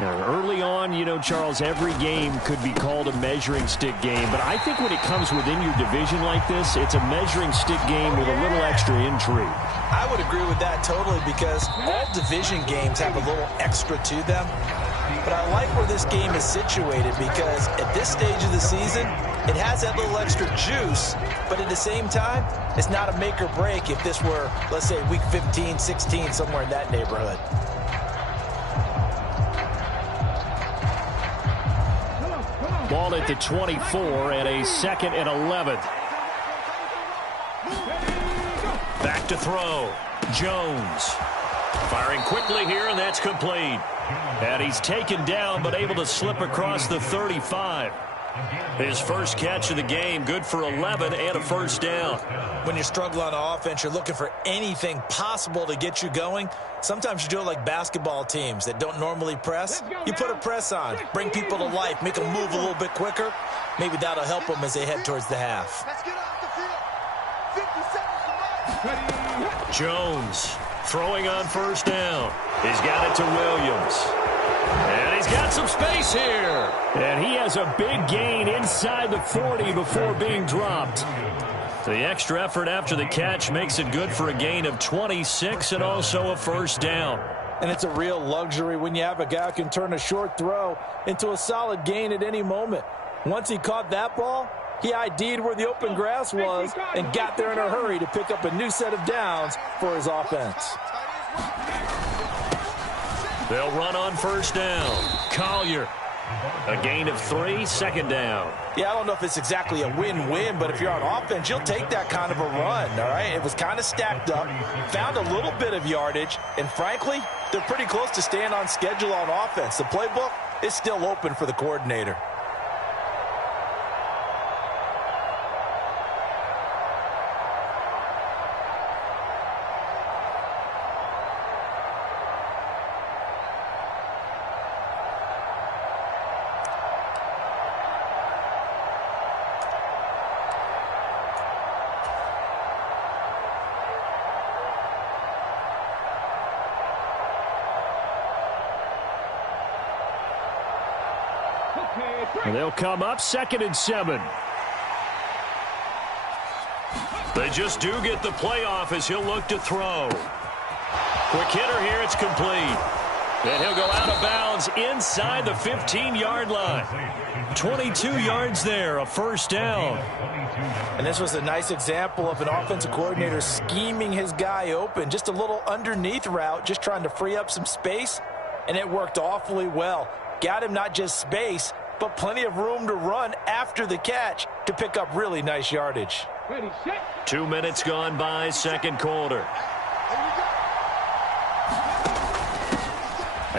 Early on, you know, Charles, every game could be called a measuring stick game. But I think when it comes within your division like this, it's a measuring stick game with a little extra intrigue. I would agree with that totally because all division games have a little extra to them. But I like where this game is situated because at this stage of the season, it has that little extra juice. But at the same time, it's not a make or break if this were, let's say, week 15, 16, somewhere in that neighborhood. Ball at the 24 and a 2nd and 11. Back to throw. Jones. Firing quickly here, and that's complete. And he's taken down, but able to slip across the 35. His first catch of the game, good for 11 and a first down. When you struggle on offense, you're looking for anything possible to get you going. Sometimes you do it like basketball teams that don't normally press. You put a press on, bring people to life, make them move a little bit quicker. Maybe that'll help them as they head towards the half. Let's get off the field. 50 seconds to go. Jones throwing on first down. He's got it to Williams. And he's got some space here. And he has a big gain inside the 40 before being dropped. The extra effort after the catch makes it good for a gain of 26 and also a first down. And it's a real luxury when you have a guy who can turn a short throw into a solid gain at any moment. Once he caught that ball, he ID'd where the open grass was and got there in a hurry to pick up a new set of downs for his offense. They'll run on first down. Collier. A gain of 3, second down. Yeah, I don't know if it's exactly a win-win, but if you're on offense, you'll take that kind of a run, all right? It was kind of stacked up, found a little bit of yardage, and frankly, they're pretty close to staying on schedule on offense. The playbook is still open for the coordinator. They'll come up 2nd and 7. They just do get the playoff as he'll look to throw. Quick hitter here, it's complete. And he'll go out of bounds inside the 15-yard line. 22 yards there, a first down. And this was a nice example of an offensive coordinator scheming his guy open. Just a little underneath route, just trying to free up some space, and it worked awfully well. Got him not just space, but plenty of room to run after the catch to pick up really nice yardage. 2 minutes gone by, second quarter.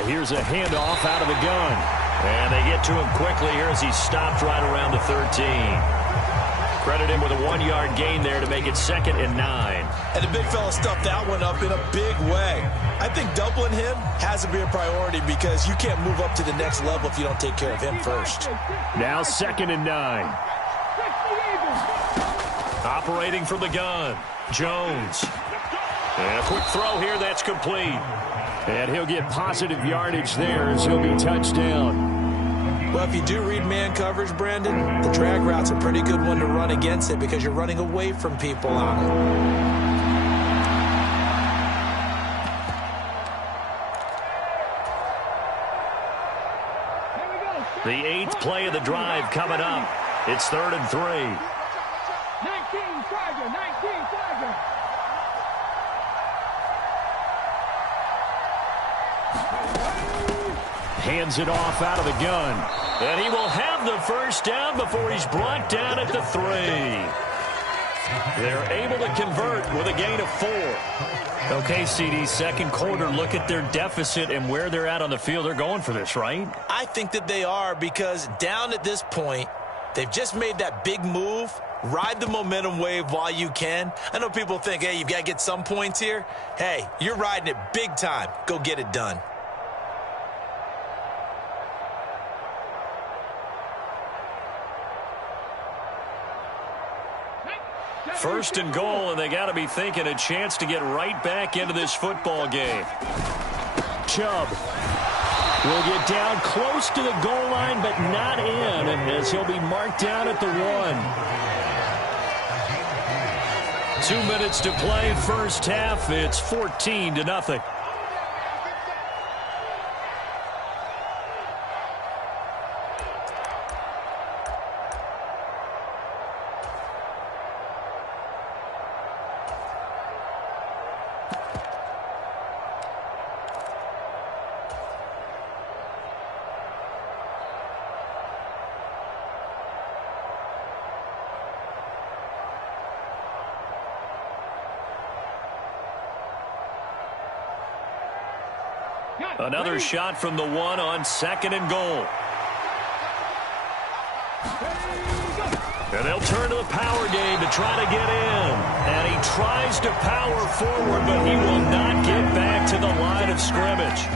Here's a handoff out of the gun. And they get to him quickly here as he stopped right around the 13. Credit him with a 1-yard gain there to make it 2nd and 9. And the big fella stuffed that one up in a big way. I think doubling him has to be a priority because you can't move up to the next level if you don't take care of him first. Now 2nd and 9. Operating from the gun, Jones. And a quick throw here, that's complete. And he'll get positive yardage there as he'll be touched down. Well, if you do read man coverage, Brandon, the drag route's a pretty good one to run against it because you're running away from people on it. The 8th play of the drive coming up. It's 3rd and 3. 19 Tiger, 19 Tiger. Hands it off out of the gun. And he will have the first down before he's brought down at the 3. They're able to convert with a gain of 4. Okay, CD, second quarter, look at their deficit and where they're at on the field. They're going for this, right? I think that they are because down at this point, they've just made that big move. Ride the momentum wave while you can. I know people think, hey, you've got to get some points here. Hey, you're riding it big time. Go get it done. First and goal, and they got to be thinking a chance to get right back into this football game. Chubb will get down close to the goal line, but not in, as he'll be marked down at the 1. 2 minutes to play, first half. It's 14-0. Another shot from the 1 on second and goal. And they'll turn to the power game to try to get in. And he tries to power forward, but he will not get back to the line of scrimmage.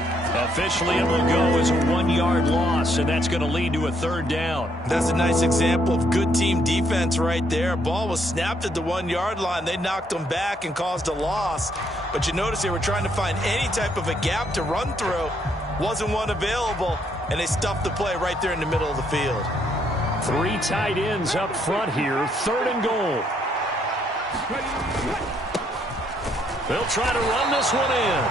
Officially, it will go as a 1-yard loss, and that's going to lead to a third down. That's a nice example of good team defense right there. Ball was snapped at the 1-yard line. They knocked them back and caused a loss. But you notice they were trying to find any type of a gap to run through. Wasn't one available, and they stuffed the play right there in the middle of the field. 3 tight ends up front here, third and goal. They'll try to run this one in.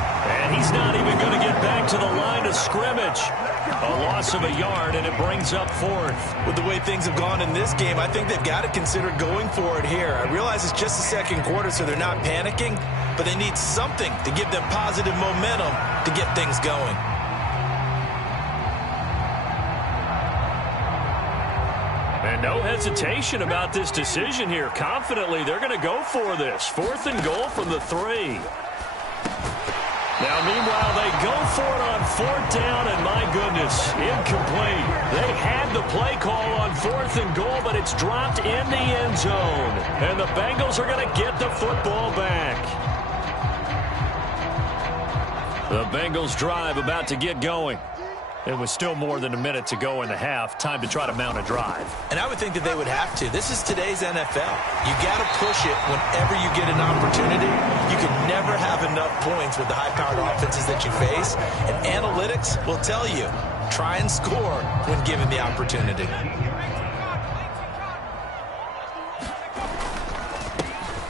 And he's not even going to get back to the line of scrimmage. A loss of a yard, and it brings up fourth. With the way things have gone in this game, I think they've got to consider going for it here. I realize it's just the second quarter, so they're not panicking, but they need something to give them positive momentum to get things going. And no hesitation about this decision here. Confidently, they're going to go for this. Fourth and goal from the 3. Now, meanwhile, they go for it on fourth down, and my goodness, incomplete. They had the play call on fourth and goal, but it's dropped in the end zone. And the Bengals are going to get the football back. The Bengals drive about to get going. It was still more than a minute to go in the half. Time to try to mount a drive. And I would think that they would have to. This is today's NFL. You got to push it whenever you get an opportunity. You can never have enough points with the high-powered offenses that you face. And analytics will tell you, try and score when given the opportunity.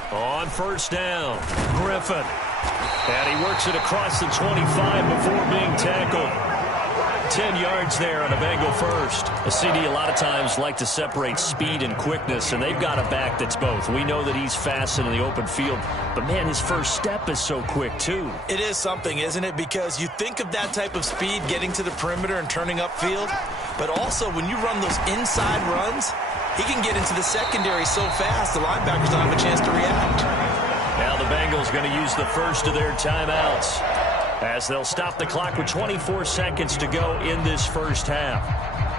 On first down, Griffin. And he works it across the 25 before being tackled. 10 yards there on a Bengal first. A CD a lot of times like to separate speed and quickness, and they've got a back that's both. We know that he's fast in the open field, but, man, his first step is so quick, too. It is something, isn't it? Because you think of that type of speed getting to the perimeter and turning upfield, but also when you run those inside runs, he can get into the secondary so fast the linebackers don't have a chance to react. Now the Bengals going to use the first of their timeouts, as they'll stop the clock with 24 seconds to go in this first half.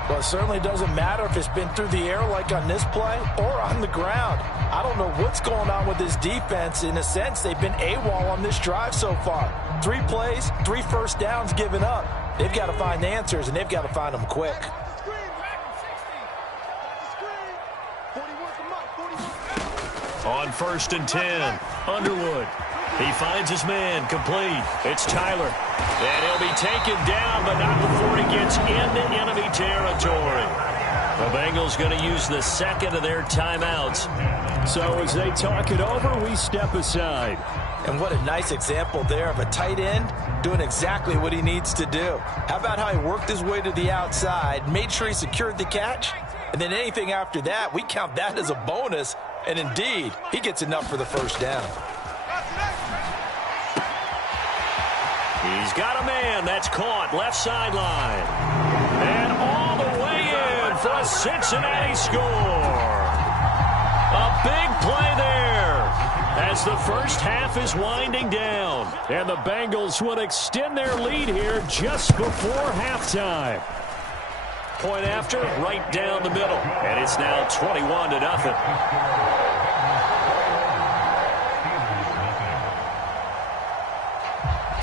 Well, it certainly doesn't matter if it's been through the air like on this play or on the ground. I don't know what's going on with this defense. In a sense, they've been AWOL on this drive so far. 3 plays, 3 first downs given up. They've got to find answers, and they've got to find them quick. On first and 10, Underwood. He finds his man, complete. It's Tyler. And he'll be taken down, but not before he gets into enemy territory. The Bengals going to use the second of their timeouts. So as they talk it over, we step aside. And what a nice example there of a tight end doing exactly what he needs to do. How about how he worked his way to the outside, made sure he secured the catch, and then anything after that, we count that as a bonus. And indeed, he gets enough for the first down. He's got a man that's caught left sideline. And all the way in for a Cincinnati score. A big play there as the first half is winding down. And the Bengals will extend their lead here just before halftime. Point after, right down the middle. And it's now 21-0.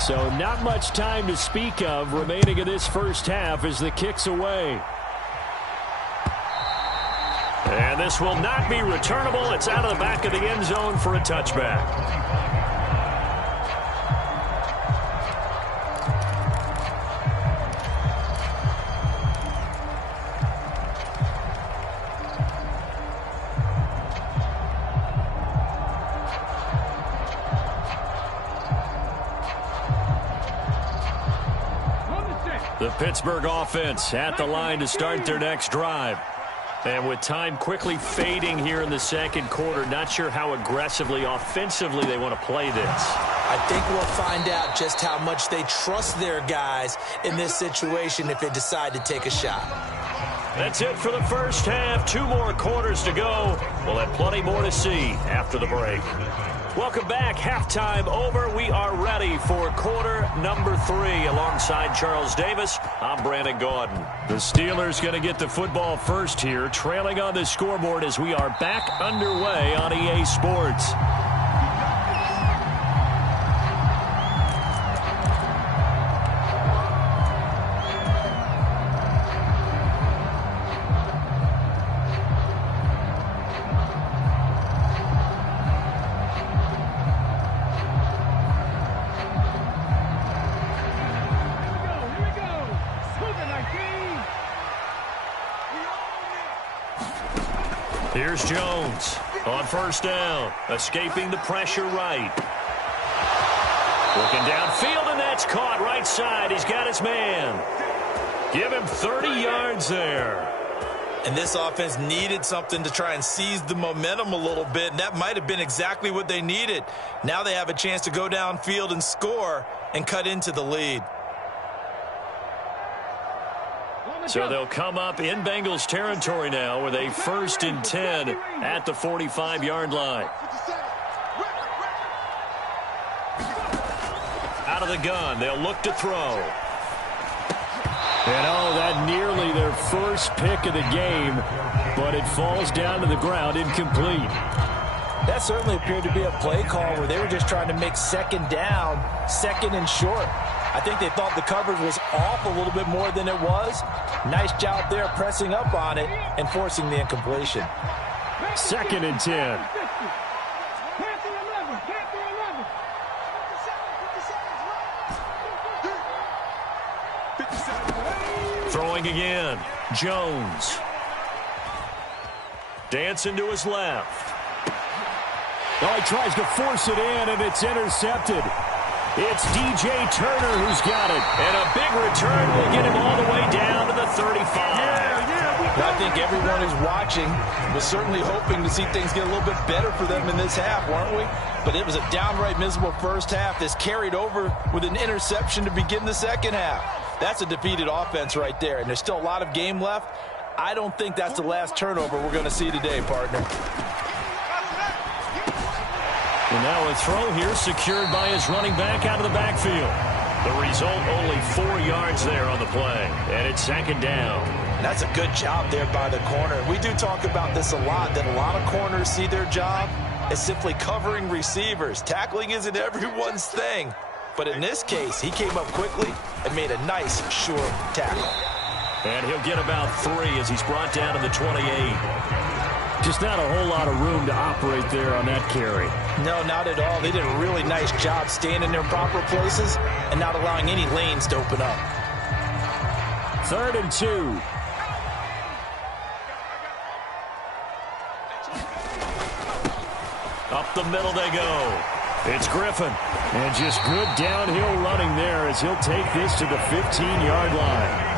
So not much time to speak of remaining in this first half as the kick's away. And this will not be returnable. It's out of the back of the end zone for a touchback. The Pittsburgh offense at the line to start their next drive. And with time quickly fading here in the second quarter, not sure how aggressively, offensively they want to play this. I think we'll find out just how much they trust their guys in this situation if they decide to take a shot. That's it for the first half. 2 more quarters to go. We'll have plenty more to see after the break. Welcome back. Halftime over. We are ready for quarter number 3. Alongside Charles Davis, I'm Brandon Gaudin. The Steelers going to get the football first here, trailing on the scoreboard as we are back underway on EA Sports. Here's Jones on first down, escaping the pressure right. Looking downfield, and that's caught right side. He's got his man. Give him 30 yards there. And this offense needed something to try and seize the momentum a little bit, and that might have been exactly what they needed. Now they have a chance to go downfield and score and cut into the lead. So they'll come up in Bengals territory now with a 1st and 10 at the 45-yard line. Out of the gun, they'll look to throw. And that nearly their first pick of the game, but it falls down to the ground incomplete. That certainly appeared to be a play call where they were just trying to make second down, second and short. I think they thought the coverage was off a little bit more than it was. Nice job there pressing up on it and forcing the incompletion. 2nd and 10. Throwing again. Jones. Dancing to his left. He tries to force it in, and it's intercepted. It's DJ Turner who's got it. And a big return will get him all the way down to the 35. I think everyone who's watching was certainly hoping to see things get a little bit better for them in this half, weren't we? But it was a downright miserable first half that's carried over with an interception to begin the second half. That's a defeated offense right there, and there's still a lot of game left. I don't think that's the last turnover we're going to see today, partner. And now a throw here secured by his running back out of the backfield. The result, only 4 yards there on the play. And it's 2nd down. That's a good job there by the corner. We do talk about this a lot, that a lot of corners see their job as simply covering receivers. Tackling isn't everyone's thing. But in this case, he came up quickly and made a nice, sure tackle. And he'll get about 3 as he's brought down to the 28. Just not a whole lot of room to operate there on that carry. No, not at all. They did a really nice job staying in their proper places and not allowing any lanes to open up. 3rd and 2. Up the middle they go. It's Griffin. And just good downhill running there as he'll take this to the 15-yard line.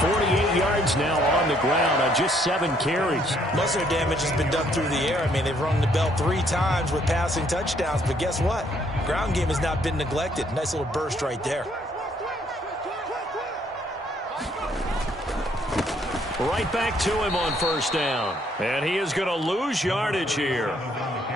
48 yards now on the ground on just 7 carries. Most of their damage has been done through the air. I mean, they've rung the bell 3 times with passing touchdowns, but guess what? Ground game has not been neglected. Nice little burst right there. Right back to him on first down. And he is going to lose yardage here.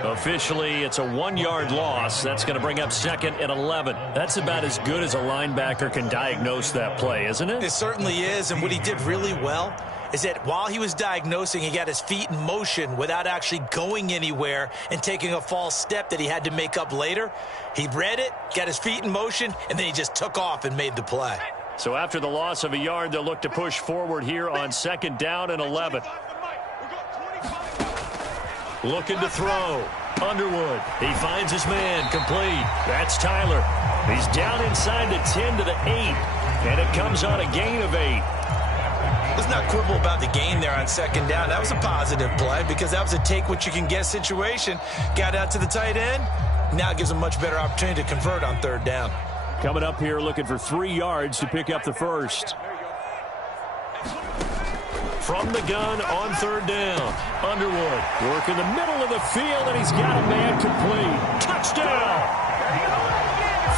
Officially, it's a 1-yard loss. That's going to bring up 2nd and 11. That's about as good as a linebacker can diagnose that play, isn't it? It certainly is, and what he did really well is that while he was diagnosing, he got his feet in motion without actually going anywhere and taking a false step that he had to make up later. He read it, got his feet in motion, and then he just took off and made the play. So after the loss of a yard, they'll look to push forward here on 2nd down and 11. Looking to throw. Underwood. He finds his man. Complete. That's Tyler. He's down inside the 10 to the 8. And it comes on a gain of 8. Let's not quibble about the gain there on second down. That was a positive play because that was a take-what-you-can-get situation. Got out to the tight end. Now it gives a much better opportunity to convert on third down. Coming up here looking for 3 yards to pick up the first. From the gun on third down. Underwood working the middle of the field, and he's got a man complete. Touchdown!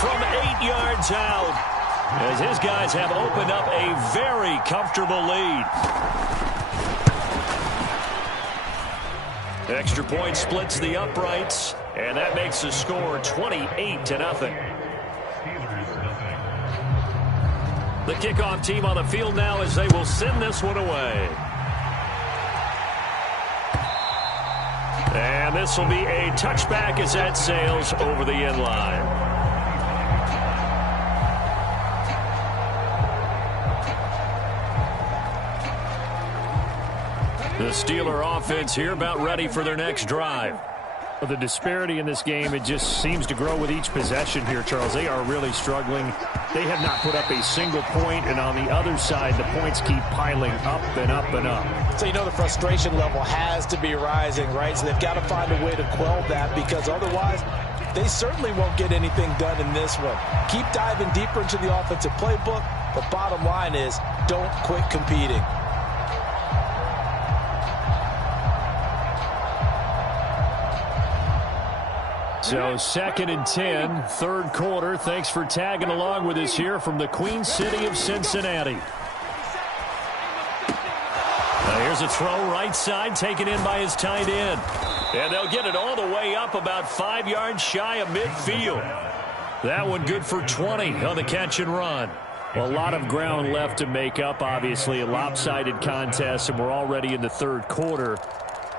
From 8 yards out, as his guys have opened up a very comfortable lead. Extra point splits the uprights, and that makes the score 28-0. The kickoff team on the field now as they will send this one away. And this will be a touchback as that sails over the end line. The Steeler offense here about ready for their next drive. The disparity in this game, it just seems to grow with each possession here, Charles. They are really struggling. They have not put up a single point, and on the other side, the points keep piling up and up and up. So you know the frustration level has to be rising, right? So they've got to find a way to quell that because otherwise they certainly won't get anything done in this one. Keep diving deeper into the offensive playbook, but bottom line is don't quit competing. So 2nd and 10, third quarter. Thanks for tagging along with us here from the Queen City of Cincinnati. Now here's a throw right side taken in by his tight end. And they'll get it all the way up about 5 yards shy of midfield. That one good for 20 on the catch and run. Well, a lot of ground left to make up, obviously. A lopsided contest, and we're already in the third quarter.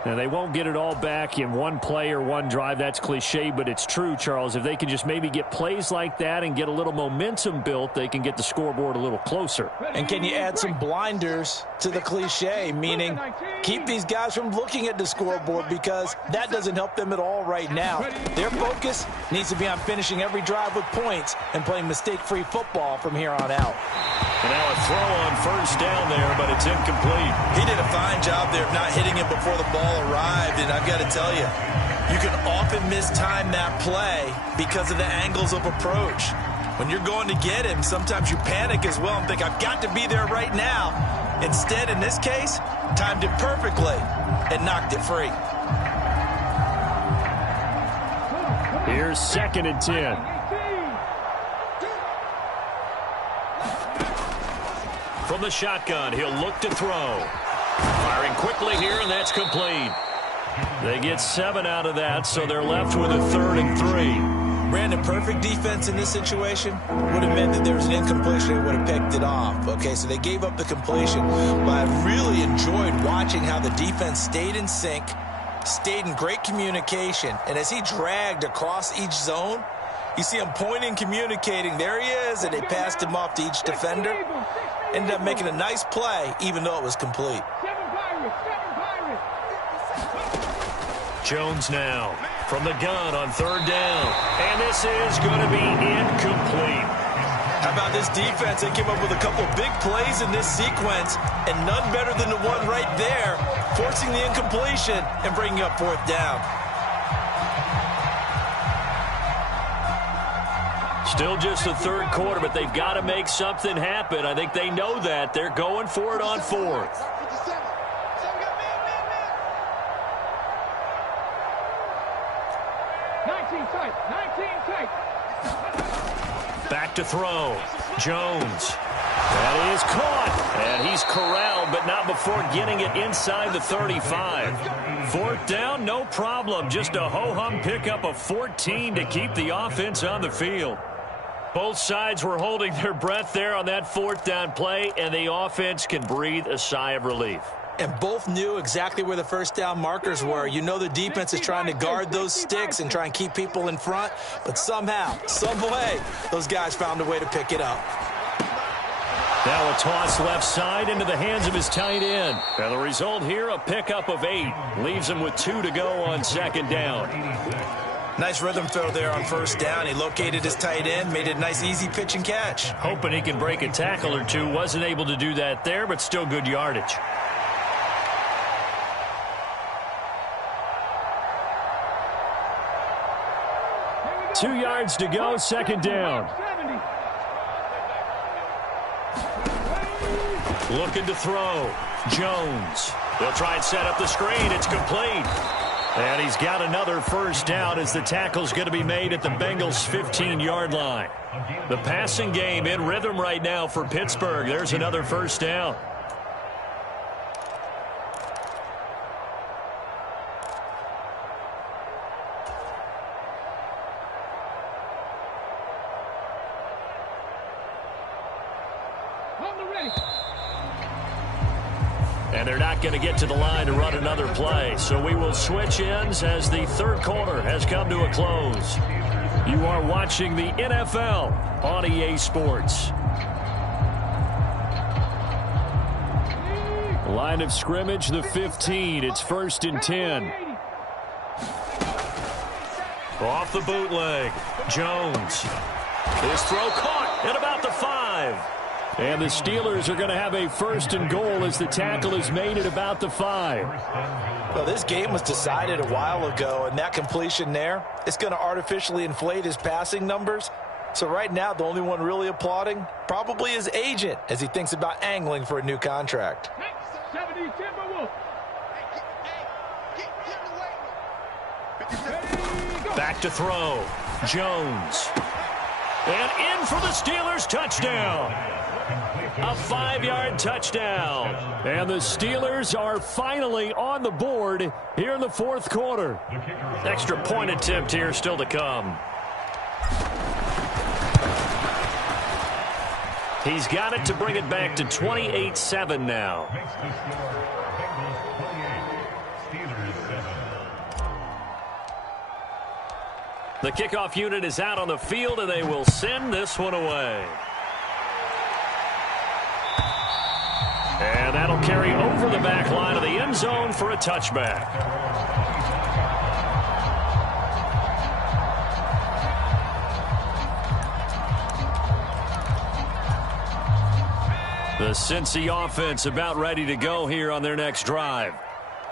Now, they won't get it all back in one play or one drive. That's cliche, but it's true, Charles. If they can just maybe get plays like that and get a little momentum built, they can get the scoreboard a little closer. And can you add some blinders to the cliche, meaning keep these guys from looking at the scoreboard because that doesn't help them at all right now. Their focus needs to be on finishing every drive with points and playing mistake-free football from here on out. And now a throw on first down there, but it's incomplete. He did a fine job there of not hitting it before the ball arrived, and I've got to tell you, you can often mistime that play because of the angles of approach. When you're going to get him, sometimes you panic as well and think, I've got to be there right now. Instead, in this case, timed it perfectly and knocked it free. Here's 2nd and 10. From the shotgun, he'll look to throw. Firing quickly here, and that's complete. They get 7 out of that, so they're left with a 3rd and 3. Brandon, perfect defense in this situation would have meant that there was an incompletion. They would have picked it off. Okay, so they gave up the completion. But I really enjoyed watching how the defense stayed in sync, stayed in great communication. And as he dragged across each zone, you see him pointing, communicating. There he is, and they passed him off to each defender. Ended up making a nice play, even though it was complete. Jones now from the gun on third down. And this is going to be incomplete. How about this defense? They came up with a couple of big plays in this sequence, and none better than the one right there, forcing the incompletion and bringing up 4th down. Still just the third quarter, but they've got to make something happen. I think they know that. They're going for it on 4th. Back to throw. Jones. That is caught. And he's corralled, but not before getting it inside the 35. 4th down, no problem. Just a ho-hum pickup of 14 to keep the offense on the field. Both sides were holding their breath there on that 4th down play, and the offense can breathe a sigh of relief. And both knew exactly where the first down markers were. You know the defense is trying to guard those sticks and try and keep people in front, but somehow, some way, those guys found a way to pick it up. Now a toss left side into the hands of his tight end. And the result here, a pickup of 8. Leaves him with 2 to go on second down. Nice rhythm throw there on first down. He located his tight end, made it a nice easy pitch and catch. Hoping he can break a tackle or two. Wasn't able to do that there, but still good yardage. Two yards to go, second down. Looking to throw. Jones. They'll try and set up the screen. It's complete. And he's got another first down as the tackle's going to be made at the Bengals' 15-yard line. The passing game in rhythm right now for Pittsburgh. There's another first down. And they're not going to get to the line to run another play. So we will switch ends as the third quarter has come to a close. You are watching the NFL on EA Sports. Line of scrimmage, the 15. It's 1st and 10. Off the bootleg. Jones. His throw caught at about the 5. And the Steelers are going to have a 1st and goal as the tackle is made at about the 5. Well, this game was decided a while ago, and that completion there is going to artificially inflate his passing numbers. So right now, the only one really applauding probably his agent as he thinks about angling for a new contract. Back to throw. Jones. And in for the Steelers touchdown. A 5-yard touchdown. And the Steelers are finally on the board here in the fourth quarter. Extra point attempt here still to come. He's got it to bring it back to 28-7 now. The kickoff unit is out on the field, and they will send this one away. And that'll carry over the back line of the end zone for a touchback. The Cincy offense about ready to go here on their next drive.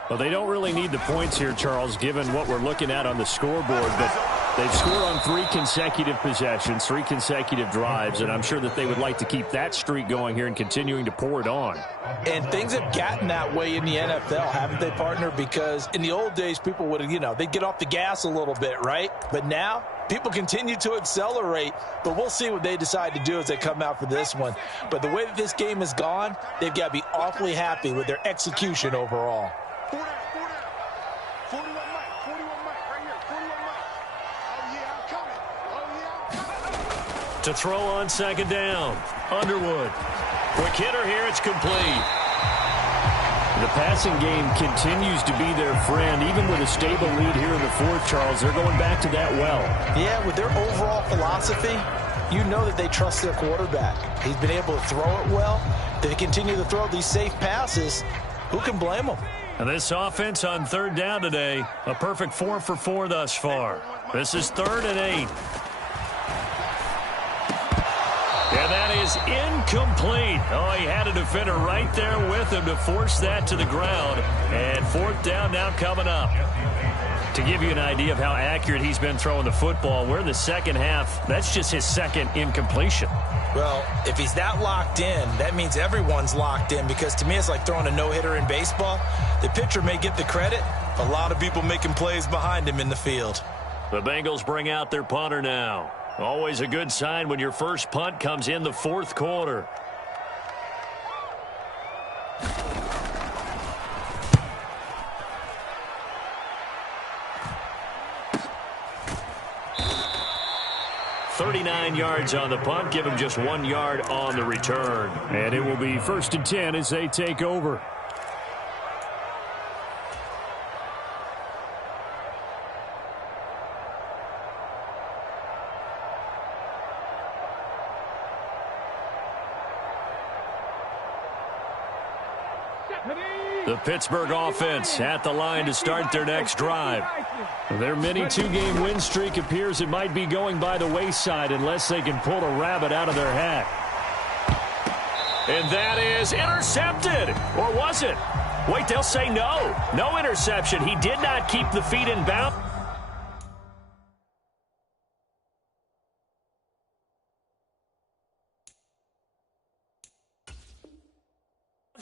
Well, they don't really need the points here, Charles, given what we're looking at on the scoreboard, but they've scored on 3 consecutive possessions, 3 consecutive drives, and I'm sure that they would like to keep that streak going here and continuing to pour it on. And things have gotten that way in the NFL, haven't they, partner? Because in the old days, people would, they'd get off the gas a little bit, right? But now, people continue to accelerate, but we'll see what they decide to do as they come out for this one. But the way that this game has gone, they've got to be awfully happy with their execution overall. To throw on second down. Underwood. Quick hitter here. It's complete. The passing game continues to be their friend. Even with a stable lead here in the fourth, Charles, they're going back to that well. Yeah, with their overall philosophy, you know that they trust their quarterback. He's been able to throw it well. They continue to throw these safe passes. Who can blame them? And this offense on third down today, a perfect 4 for 4 thus far. This is 3rd and 8. And that is incomplete. Oh, he had a defender right there with him to force that to the ground. And 4th down now coming up. To give you an idea of how accurate he's been throwing the football, we're in the second half. That's just his 2nd incompletion. Well, if he's that locked in, that means everyone's locked in, because to me it's like throwing a no-hitter in baseball. The pitcher may get the credit, a lot of people making plays behind him in the field. The Bengals bring out their punter now. Always a good sign when your first punt comes in the fourth quarter. .39 yards on the punt. Give him just 1 yard on the return. And it will be 1st and 10 as they take over. The Pittsburgh offense at the line to start their next drive. Their mini two-game win streak appears it might be going by the wayside unless they can pull a rabbit out of their hat. And that is intercepted. Or was it? Wait, they'll say no. No interception. He did not keep the feet in bounds.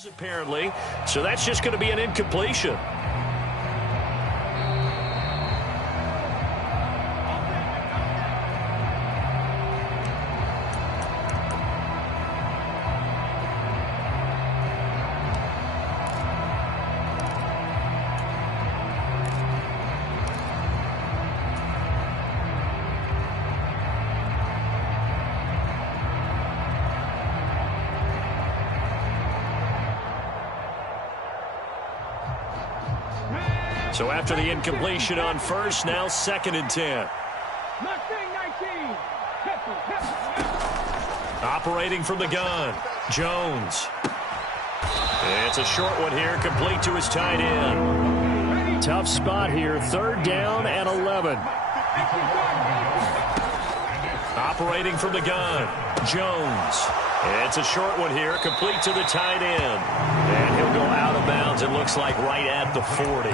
Apparently, so that's just going to be an incompletion. So after the incompletion on first, now 2nd and 10. Operating from the gun, Jones. It's a short one here, complete to his tight end. Tough spot here, 3rd down and 11. Operating from the gun, Jones. It's a short one here, complete to the tight end. And he'll go out of bounds, it looks like right at the 40.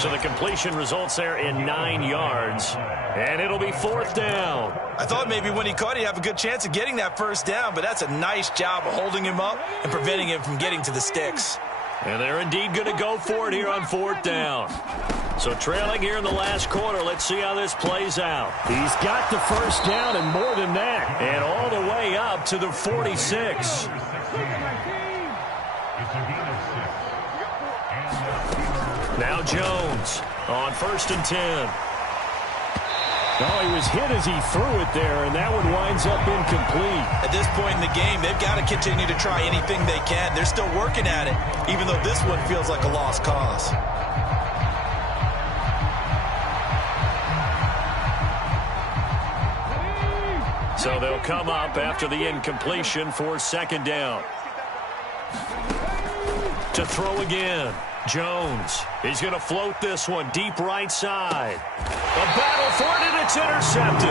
So the completion results there in 9 yards. And it'll be 4th down. I thought maybe when he caught it, he'd have a good chance of getting that 1st down, but that's a nice job of holding him up and preventing him from getting to the sticks. And they're indeed going to go for it here on 4th down. So trailing here in the last quarter, let's see how this plays out. He's got the 1st down and more than that. And all the way up to the 46. Now Jones on 1st and 10. Oh, he was hit as he threw it there, and that one winds up incomplete. At this point in the game, they've got to continue to try anything they can. They're still working at it, even though this one feels like a lost cause. So they'll come up after the incompletion for 2nd down. To throw again. Jones. He's going to float this one deep right side. A battle for it, and it's intercepted.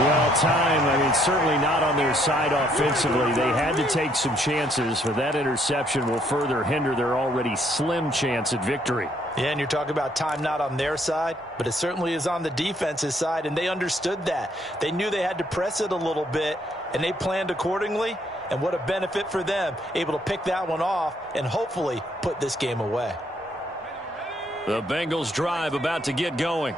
Well, time, certainly not on their side offensively. They had to take some chances, but that interception will further hinder their already slim chance at victory. Yeah, and you're talking about time not on their side, but it certainly is on the defense's side, and they understood that. They knew they had to press it a little bit, and they planned accordingly. And what a benefit for them, able to pick that one off and hopefully put this game away. The Bengals drive about to get going.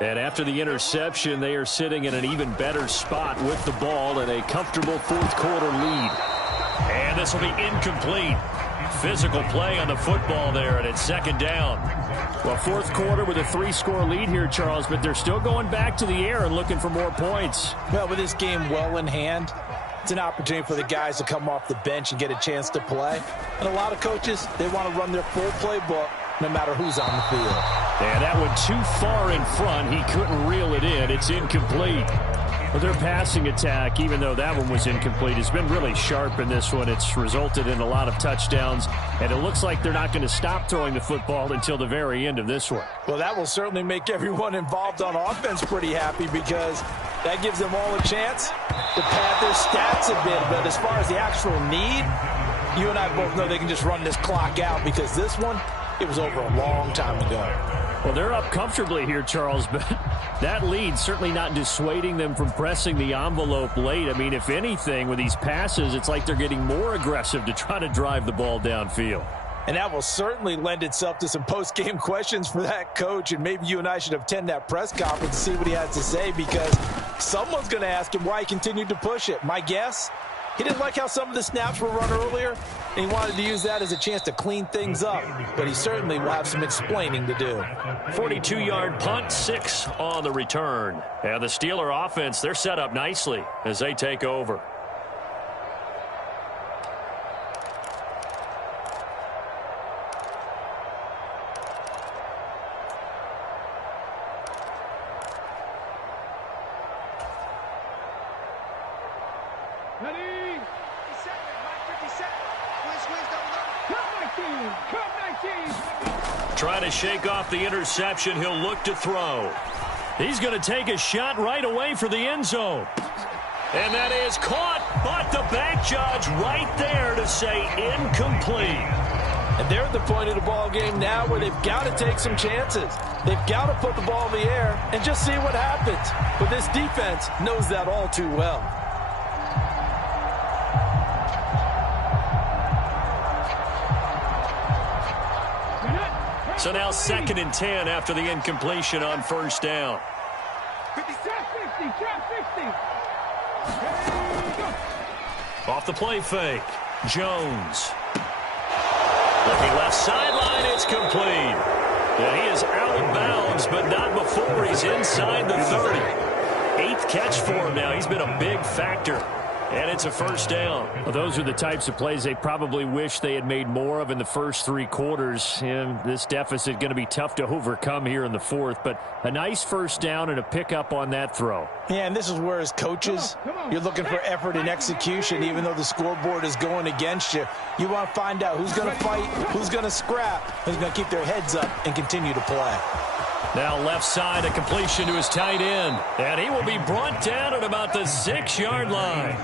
And after the interception, they are sitting in an even better spot with the ball and a comfortable 4th quarter lead. And this will be incomplete. Physical play on the football there, and it's 2nd down. Well, 4th quarter with a 3-score lead here, Charles, but they're still going back to the air and looking for more points. Well, with this game well in hand, it's an opportunity for the guys to come off the bench and get a chance to play. And a lot of coaches, they want to run their full playbook no matter who's on the field. And that one too far in front. He couldn't reel it in. It's incomplete. Well, their passing attack, even though that one was incomplete, has been really sharp in this one. It's resulted in a lot of touchdowns, and it looks like they're not going to stop throwing the football until the very end of this one. Well, that will certainly make everyone involved on offense pretty happy because that gives them all a chance to pad their stats a bit. But as far as the actual need, you and I both know they can just run this clock out because this one, it was over a long time ago. Well, they're up comfortably here, Charles, but that lead certainly not dissuading them from pressing the envelope late. If anything, with these passes, it's like they're getting more aggressive to try to drive the ball downfield. And that will certainly lend itself to some post-game questions for that coach, and maybe you and I should attend that press conference to see what he has to say because someone's going to ask him why he continued to push it. My guess, he didn't like how some of the snaps were run earlier, and he wanted to use that as a chance to clean things up. But he certainly will have some explaining to do. 42-yard punt, 6 on the return. And the Steeler offense, they're set up nicely as they take over. Ready? 57, Mike 57. Squeeze, double up. Trying to shake off the interception. He'll look to throw. He's going to take a shot right away for the end zone. And that is caught, but the back judge right there to say incomplete. And they're at the point of the ball game now where they've got to take some chances. They've got to put the ball in the air and just see what happens. But this defense knows that all too well. So now 2nd and 10 after the incompletion on first down. Off the play fake. Jones. Looking left sideline, it's complete. And he is out of bounds, but not before he's inside the 30. 8th catch for him now. He's been a big factor. And it's a first down. Well, those are the types of plays they probably wish they had made more of in the first 3 quarters. And this deficit going to be tough to overcome here in the 4th. But a nice first down and a pickup on that throw. Yeah, and this is where as coaches, you're looking for effort and execution. Even though the scoreboard is going against you, you want to find out who's going to fight, who's going to scrap, who's going to keep their heads up and continue to play. Now left side, a completion to his tight end. And he will be brought down at about the 6-yard line.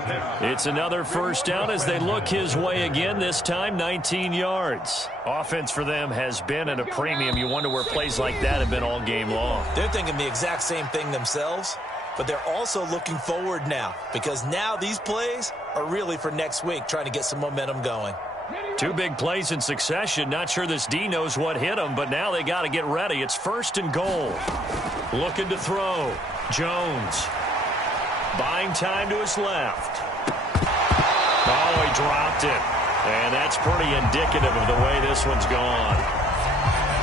It's another first down as they look his way again, this time 19 yards. Offense for them has been at a premium. You wonder where plays like that have been all game long. They're thinking the exact same thing themselves, but they're also looking forward now because now these plays are really for next week, trying to get some momentum going. 2 big plays in succession. Not sure this D knows what hit him, but now they got to get ready. It's 1st and goal. Looking to throw. Jones. Buying time to his left. Oh, he dropped it. And that's pretty indicative of the way this one's gone.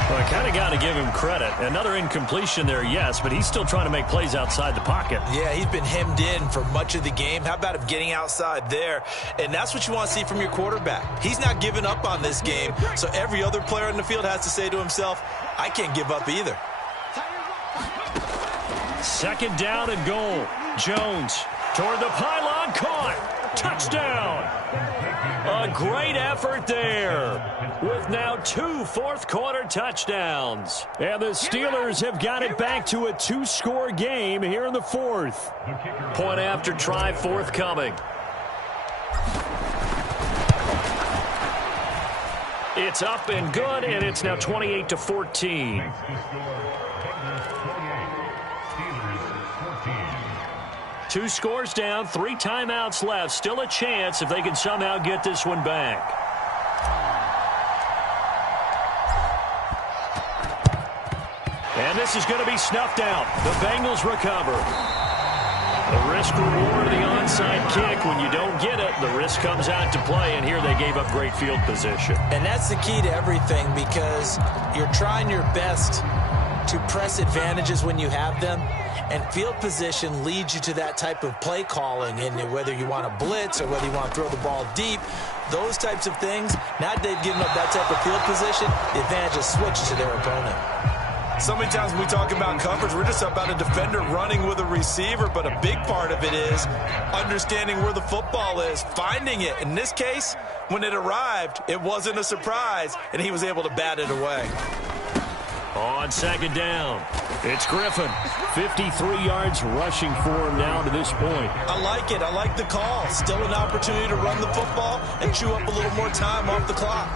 Well, I kind of got to give him credit. Another incompletion there, yes, but he's still trying to make plays outside the pocket. Yeah, he's been hemmed in for much of the game. How about him getting outside there? And that's what you want to see from your quarterback. He's not giving up on this game, so every other player in the field has to say to himself, I can't give up either. 2nd down and goal. Jones toward the pylon, caught. Touchdown. A great effort there with now 2 fourth-quarter touchdowns. And the Steelers have got it back to a 2-score game here in the 4th. Point after try forthcoming. It's up and good, and it's now 28-14. Two scores down, 3 timeouts left. Still a chance if they can somehow get this one back. And this is going to be snuffed out. The Bengals recover. The risk-reward of the onside kick. When you don't get it, the risk comes out to play, and here they gave up great field position. And that's the key to everything because you're trying your best to press advantages when you have them. And field position leads you to that type of play calling, and whether you want to blitz or whether you want to throw the ball deep, those types of things, now that they've given up that type of field position, the advantage is switched to their opponent. So many times when we talk about coverage, we're just about a defender running with a receiver, but a big part of it is understanding where the football is, finding it. In this case, when it arrived, it wasn't a surprise, and he was able to bat it away. On second down, it's Griffin. 53 yards rushing for him now to this point. I like it. I like the call. Still an opportunity to run the football and chew up a little more time off the clock.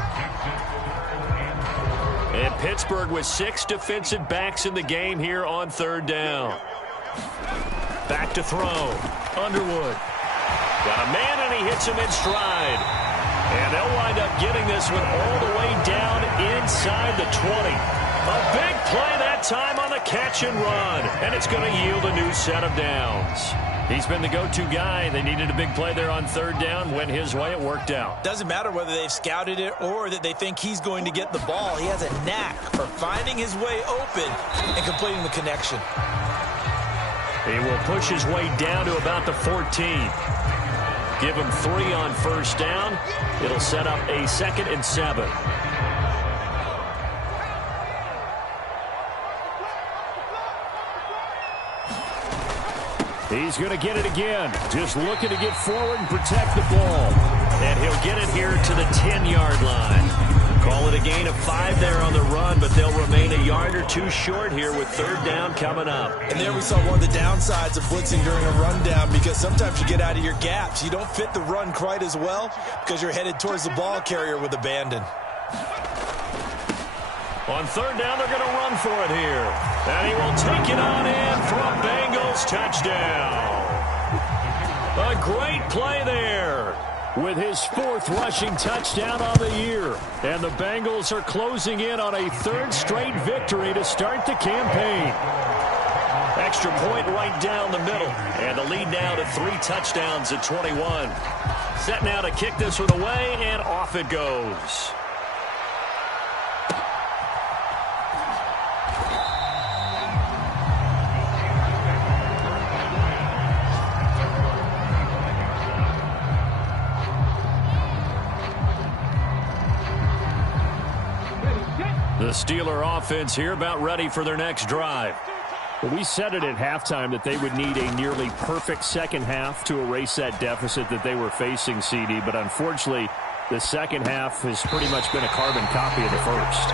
And Pittsburgh with 6 defensive backs in the game here on third down. Back to throw. Underwood. Got a man, and he hits him in stride. And they'll wind up getting this one all the way down inside the 20. A big play that time on the catch and run. And it's going to yield a new set of downs. He's been the go-to guy. They needed a big play there on third down. Went his way. It worked out. Doesn't matter whether they've scouted it or that they think he's going to get the ball. He has a knack for finding his way open and completing the connection. He will push his way down to about the 14. Give him 3 on first down. It'll set up a 2nd and 7. He's going to get it again. Just looking to get forward and protect the ball. And he'll get it here to the 10-yard line. with a gain of 5 there on the run, but they'll remain a yard or 2 short here with 3rd down coming up. And there we saw one of the downsides of blitzing during a rundown, because sometimes you get out of your gaps. You don't fit the run quite as well because you're headed towards the ball carrier with abandon. On 3rd down, they're going to run for it here. And he will take it on in for a Bengals touchdown. A great play there. With his 4th rushing touchdown on the year. And the Bengals are closing in on a 3rd straight victory to start the campaign. Extra point right down the middle. And the lead now to 3 touchdowns at 21. Set now to kick this one away, and off it goes. The Steeler offense here about ready for their next drive. We said it at halftime that they would need a nearly perfect second half to erase that deficit that they were facing, CD. But unfortunately, the second half has pretty much been a carbon copy of the first.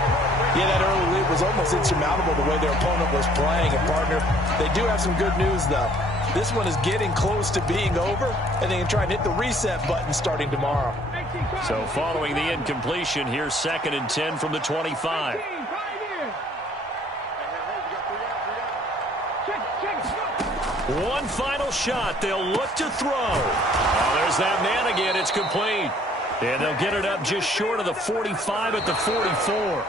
Yeah, that early lead was almost insurmountable the way their opponent was playing. And, partner, they do have some good news, though. This one is getting close to being over, and they can try and hit the reset button starting tomorrow. So following the incompletion, here's 2nd and 10 from the 25. One final shot. They'll look to throw. Oh, there's that man again. It's complete. And they'll get it up just short of the 45 at the 44.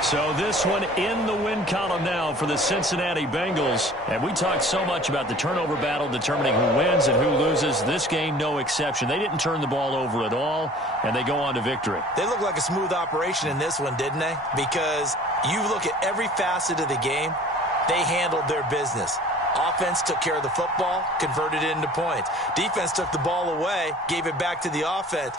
So this one in the win column now for the Cincinnati Bengals. And we talked so much about the turnover battle determining who wins and who loses. This game, no exception. They didn't turn the ball over at all, and they go on to victory. They look like a smooth operation in this one, didn't they? Because you look at every facet of the game, they handled their business. Offense took care of the football, converted it into points. Defense took the ball away, gave it back to the offense.